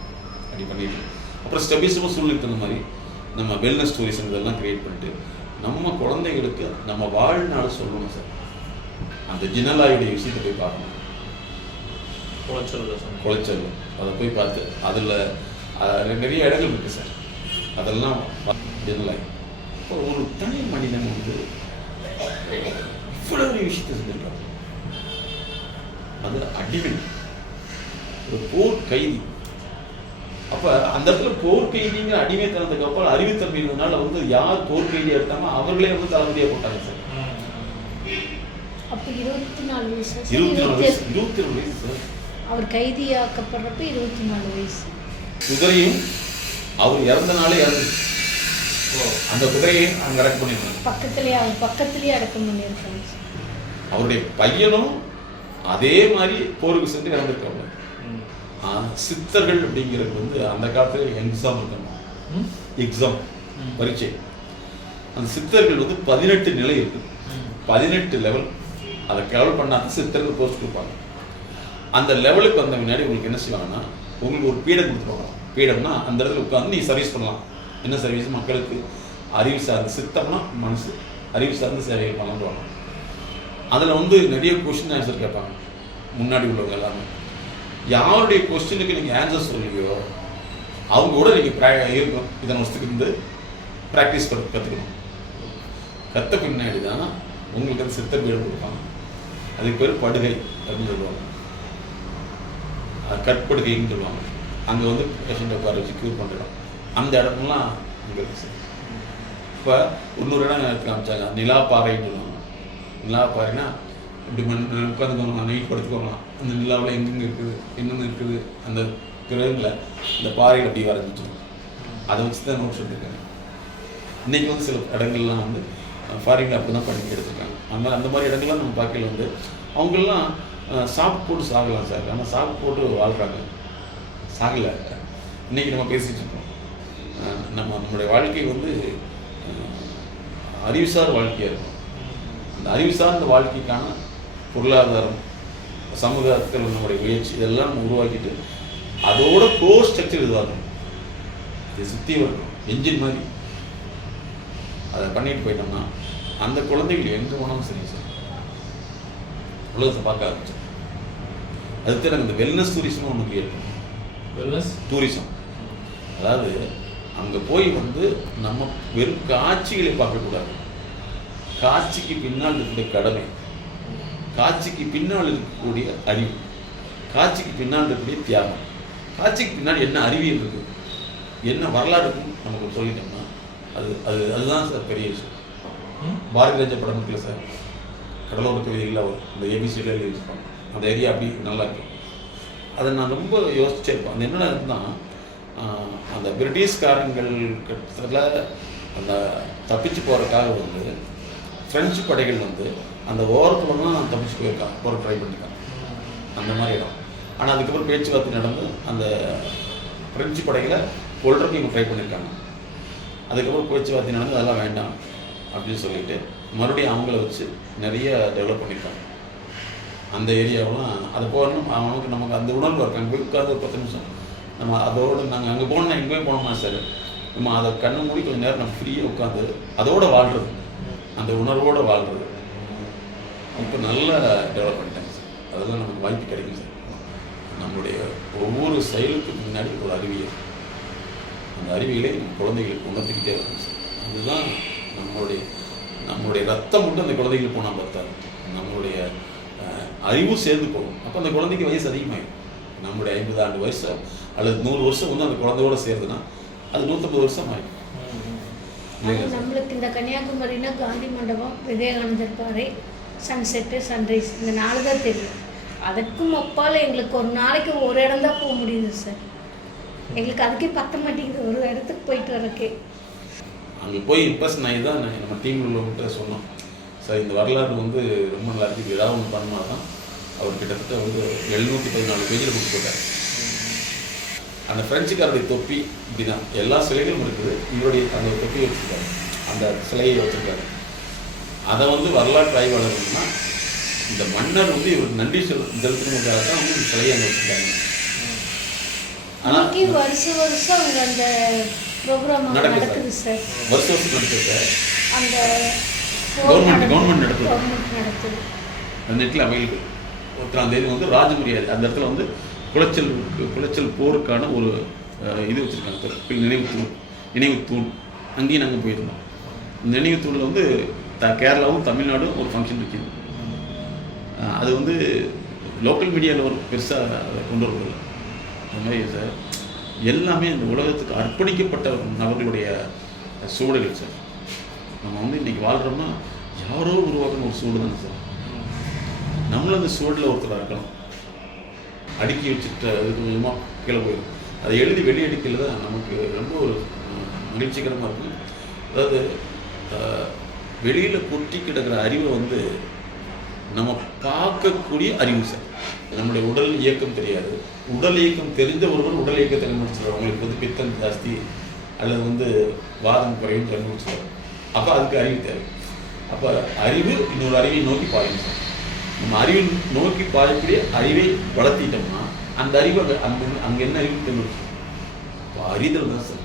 அப்படி பண்ணிட்டு அப்புறம் ஸ்டெபிஸும் சூழ்நிலை தகுந்த மாதிரி நம்ம வெல்னஸ் டூரிசம் இதெல்லாம் கிரியேட் பண்ணிட்டு நம்ம குழந்தைகளுக்கு நம்ம வாழ்நாள் சொல்லணும் சார். அந்த ஜினலாயுடைய விஷயத்தை போய் பார்க்கணும். குளைச்சல் அதை போய் பார்த்து அதில் நிறைய இடங்கள் இருக்குது சார். அதெல்லாம் ஜினலாய். இப்போ ஒரு தனி மனிதன் வந்து இவ்வளவு பெரிய விஷயத்தை செஞ்சிருக்காங்க. அது அடிமை, ஒரு போர் கைதி. அப்ப அந்த இடத்துல போர் கைதிங்கிற அடிமைத்தனத்துக்கு அப்புறம் அறிவுத்தன்மை இருந்ததுனால வந்து யார் போர் கைதியா இருக்காமோ அவர்களே வந்து தளபதியா போட்டாங்க சார். அப்போ 24 வயசு. 24 வயசு சார். அவர் கைதியாக்கப்படுறப்ப 24 வயசு. குதிரையும் அவர் இறந்த நாளே இறந்துச்சு. அந்த குதிரையை அங்க அடக்கம் பண்ணிருக்காங்க. அவர் பக்கத்திலேயே அடக்கம் பண்ணியிருக்காங்க. அவருடைய பையனும் அதே மாதிரி போருக்கு சென்று இறந்துருக்காங்க. சித்தர்கள் அப்படிங்கிறது வந்து அந்த காலத்துல எக்ஸாம் இருக்கணும், எக்ஸாம் பரீட்சை. அந்த சித்தர்கள் வந்து 18 நிலை இருக்கு, 18 லெவல். அதை கவர் பண்ணாத சித்தர்கள் போஸ்ட் கொடுப்பாங்க. அந்த லெவலுக்கு வந்த முன்னாடி உங்களுக்கு என்ன செய்வாங்கன்னா, உங்களுக்கு ஒரு பீடம் கொடுத்துருவாங்க. பீடம்னா அந்த இடத்துல உட்காந்து நீ சர்வீஸ் பண்ணலாம். என்ன சர்வீஸ்? மக்களுக்கு அறிவு சார்ந்த, சித்தம்னா மனசு, அறிவு சார்ந்த சேவைகள் பண்ணலான்னு. அதில் வந்து நிறைய கொஸ்டின் ஆன்சர் கேட்பாங்க முன்னாடி உள்ளவங்க எல்லாமே. யாருடைய கொஸ்டினுக்கு நீங்கள் ஆன்சர் சொல்லுவீங்களோ அவங்க கூட நீங்கள் இருக்கணும். இத்தனை வருஷத்துக்கு இருந்து ப்ராக்டிஸ் கற்றுக்கணும். கற்ற பின்னாடி தான் உங்களுக்கு அந்த சித்தர் பீடம் கொடுப்பாங்க. அதுக்கு பேர் படுகை அப்படின்னு சொல்லுவாங்க, கற்படுகைன்னு சொல்லுவாங்க. அங்கே வந்து பேஷண்ட்டை உட்கார வச்சு க்யூர் பண்ணுறோம். அந்த இடம்லாம் அங்கே இருக்குது சார். இப்போ இன்னொரு இடம் எடுத்து காமிச்சாங்க, நிலாப்பாறைன்னு சொல்லுவாங்க. நிலாப்பாறைன்னா இப்படி உட்காந்துக்கோங்க, நைட் படுத்துக்கோங்களாம். அந்த நிலாவில் எங்கெங்கே இருக்குது, என்னென்ன இருக்குது, அந்த கிரகங்களை இந்த பாறையில் அப்படி வரைஞ்சிட்டு அதை வச்சு தான் நோட்ஸ் எடுத்துருக்காங்க. இன்றைக்கி வந்து சில இடங்கள்லாம் வந்து ஃபாரினில் அப்படி தான் பண்ணி எடுத்துருக்காங்க. அந்த மாதிரி இடங்கள்லாம் நம்ம பார்க்கல வந்து அவங்கெல்லாம் சாப்பிட்டு போட்டு சாகலாம் சார். ஆனால் சாப்பிட்டு போட்டு வாழ்கிறாங்க, சாகலை. இன்றைக்கி நம்ம பேசிகிட்டு இருக்கோம். நம்மளுடைய வாழ்க்கை வந்து அறிவுசார் வாழ்க்கையாக இருக்கும். அந்த அறிவுசார்ந்த வாழ்க்கைக்கான பொருளாதாரம், சமூகத்தில் நம்முடைய முயற்சி இதெல்லாம் நம்ம உருவாக்கிட்டு அதோட கோர் ஸ்ட்ரக்சர் இதுவாகும். இது சுற்றி வரணும் என்ஜின் மாதிரி. அதை பண்ணிட்டு போயிட்டோம்னா அந்த குழந்தைகள் எங்கே போனாலும் சரி சார் உலகத்தை பார்க்க ஆரம்பிச்சோம். அதுக்கு எனக்கு இந்த வெல்னஸ் டூரிசமும் ஒன்று கிரியேட் பண்ணும். வெல்னஸ் டூரிசம் அதாவது அங்கே போய் வந்து நம்ம வெறும் காட்சிகளை பார்க்கக்கூடாது. காட்சிக்கு பின்னால் இருக்கக்கூடிய கடமை, காட்சிக்கு பின்னால் இருக்கக்கூடிய அறிவு, காட்சிக்கு பின்னால் இருக்கக்கூடிய தியாகம், காட்சிக்கு பின்னால் என்ன அறிவியல் இருக்குது, என்ன வரலாறு இருக்குன்னு நமக்கு சொல்லிட்டோம்னா அதுதான் சார் பெரிய விஷயம். பாரதி ராஜா படம் இருக்குல்ல சார், கடலோர கவிதைகளில் அவர் இந்த ஏபிசியில் எழுதியிருப்பாங்க. அந்த ஏரியா அப்படி நல்லா இருக்கும். அதை நான் ரொம்ப யோசிச்சே இருப்பேன். அது என்னென்ன இருக்குன்னா, அந்த பிரிட்டிஷ்காரங்கள் கிட்டத்தில் அந்த தப்பிச்சு போகிறதுக்காக வந்து ஃப்ரெஞ்சு படைகள் வந்து அந்த ஓரத்தில் தான் தப்பிச்சு போயிருக்காங்க, போகிற ட்ரை பண்ணியிருக்காங்க. அந்த மாதிரி இடம். ஆனால் அதுக்கப்புறம் பேச்சுவார்த்தை நடந்து அந்த ஃப்ரெஞ்சு படைகளை கொள்றதுக்கு இவங்க ட்ரை பண்ணியிருக்காங்க. அதுக்கப்புறம் பேச்சுவார்த்தை நடந்து அதெல்லாம் வேண்டாம் அப்படின்னு சொல்லிட்டு மறுபடியும் அவங்கள வச்சு நிறைய டெவலப் பண்ணியிருக்காங்க. அந்த ஏரியாவெலாம் அது போகணும். அவனுக்கு நமக்கு அந்த உணர்வு இருக்கு. அங்கே போய் உட்காந்து ஒரு 10 நிமிஷம் நம்ம அதோடு நாங்கள் அங்கே போனோம்னா எங்கேயே போனோம்னா சார் நம்ம அதை கண்ணு மூடி கொஞ்சம் நேரம் நம்ம ஃப்ரீயாக உட்காந்து அதோடு வாழ்கிறது, அந்த உணர்வோடு வாழ்கிறது. இப்போ நல்லா டெவலப் பண்ணிட்டாங்க சார். அதெல்லாம் நமக்கு வாய்ப்பு கிடைக்கும் சார். நம்மளுடைய ஒவ்வொரு செயலுக்கு முன்னாடி ஒரு அறிவியல், அந்த அறிவியலை நம்ம குழந்தைகளுக்கு உணர்த்திக்கிட்டே இருக்கும் சார். அதுதான் நம்மளுடைய ரத்தம் மட்டும் அந்த குழந்தைகளுக்கு போனால் பார்த்தாரு, நம்மளுடைய அறிவும் சேர்ந்து போகும். அப்போ அந்த குழந்தைக்கு வயசு அதிகமாகிடும். நம்மளுடைய 50 ஆண்டு வயசு அல்லது 100 வருஷம் வந்து அந்த குழந்தையோட சேர்ந்துன்னா அது 150 வருஷம் ஆகிடும். நம்மளுக்கு இந்த கன்னியாகுமரினா காந்தி மண்டபம், விவேகானந்தர் பாறை, சன்செட்டு, சன்ரைஸ், இந்த 4 தான் தெரியும். அதுக்கும் அப்பால் எங்களுக்கு ஒரு நாளைக்கு ஒரு இடம் தான் போக முடியுது சார். எங்களுக்கு அதுக்கே பத்த மாட்டேங்குது ஒரு இடத்துக்கு போயிட்டு வரக்கே. அங்கே போய் இம்ப்ரெஷன் ஆகி தான் நம்ம டீமில் உள்ளவங்ககிட்ட சொன்னோம் சார், இந்த வரலாறு வந்து ரொம்ப நல்லா இருக்குது, ஏதாவது ஒன்று பண்ணுமா தான். அவர் கிட்டத்தட்ட வந்து 714 பேஜில் கொடுத்து போட்டார். அந்த ஃப்ரெஞ்சுக்காரருடைய தொப்பி இப்படி தான் எல்லா சிலைகளும் இருக்குது. இவருடைய அந்த தொப்பியை வச்சுருக்காரு, அந்த சிலையை வச்சுருக்காரு. அதை வந்து வரலாற்று ஆய்வாளர்கள்னா இந்த மன்னர் வந்து இவருக்கு நன்றி செலுத்தினதுக்காக தான் வந்து இந்த சிலையை அங்கே வச்சுருக்காங்க. ஆனால் வருஷம் அவங்க அந்த ப்ரோக்ராம் நடக்குது சார். வருஷம் நடக்குது சார். அந்த கவர்மெண்ட் நடத்துது. அந்த நெட்டில் அவைலபிள். 1ஆம் தேதி வந்து ராஜமரியாதை அந்த இடத்துல வந்து குளச்சல் போருக்கான ஒரு இது வச்சுருக்காங்க சார், நினைவு தூண். அங்கேயும் நாங்கள் போயிருந்தோம். நினைவு தூணில் வந்து கேரளாவும் தமிழ்நாடும் ஒரு ஃபங்க்ஷன் இருக்குது. அது வந்து லோக்கல் மீடியாவில் ஒரு பெருசாக அதை கொண்டு வருவதில்லை. அது மாதிரி சார் எல்லாமே இந்த உலகத்துக்கு அர்ப்பணிக்கப்பட்ட நபர்களுடைய சூழல் சார். நம்ம வந்து இன்றைக்கி வாழ்கிறோம்னா யாரோ உருவாக்கின ஒரு சூடு தானே சார். நம்மளும் அந்த சூழலில் ஒருத்தராக இருக்கலாம். அடுக்கி வச்சுட்டு அது கொஞ்சமாக கீழே போயிடும். அதை எழுதி வெளியெடுக்கல தான் நமக்கு ரொம்ப ஒரு மகிழ்ச்சிகரமாக இருக்கும். அதாவது வெளியில் கொட்டி கிடக்கிற அறிவை வந்து நம்ம பார்க்கக்கூடிய அறிவு சார். நம்முடைய உடல் இயக்கம் தெரியாது. உடல் இயக்கம் தெரிஞ்ச ஒருவர் உடல் இயக்கத்தை கண்டுபிடிச்சிடுவார். அவங்களுக்கு வந்து பித்தம் ஜாஸ்தி அல்லது வந்து வாதம் குறையும் கண்டுபிடிச்சிடுவார். அப்போ அதுக்கு அறிவு தேவை. அப்போ அறிவு இன்னொரு அறிவை நோக்கி பாயும் சார். நம்ம அறிவை நோக்கி பாயக்கூடிய அறிவை வளர்த்திட்டோம்னா அந்த அறிவு அங்கே என்ன அறிவு தெரிஞ்சு அறிதல் தான் சார்.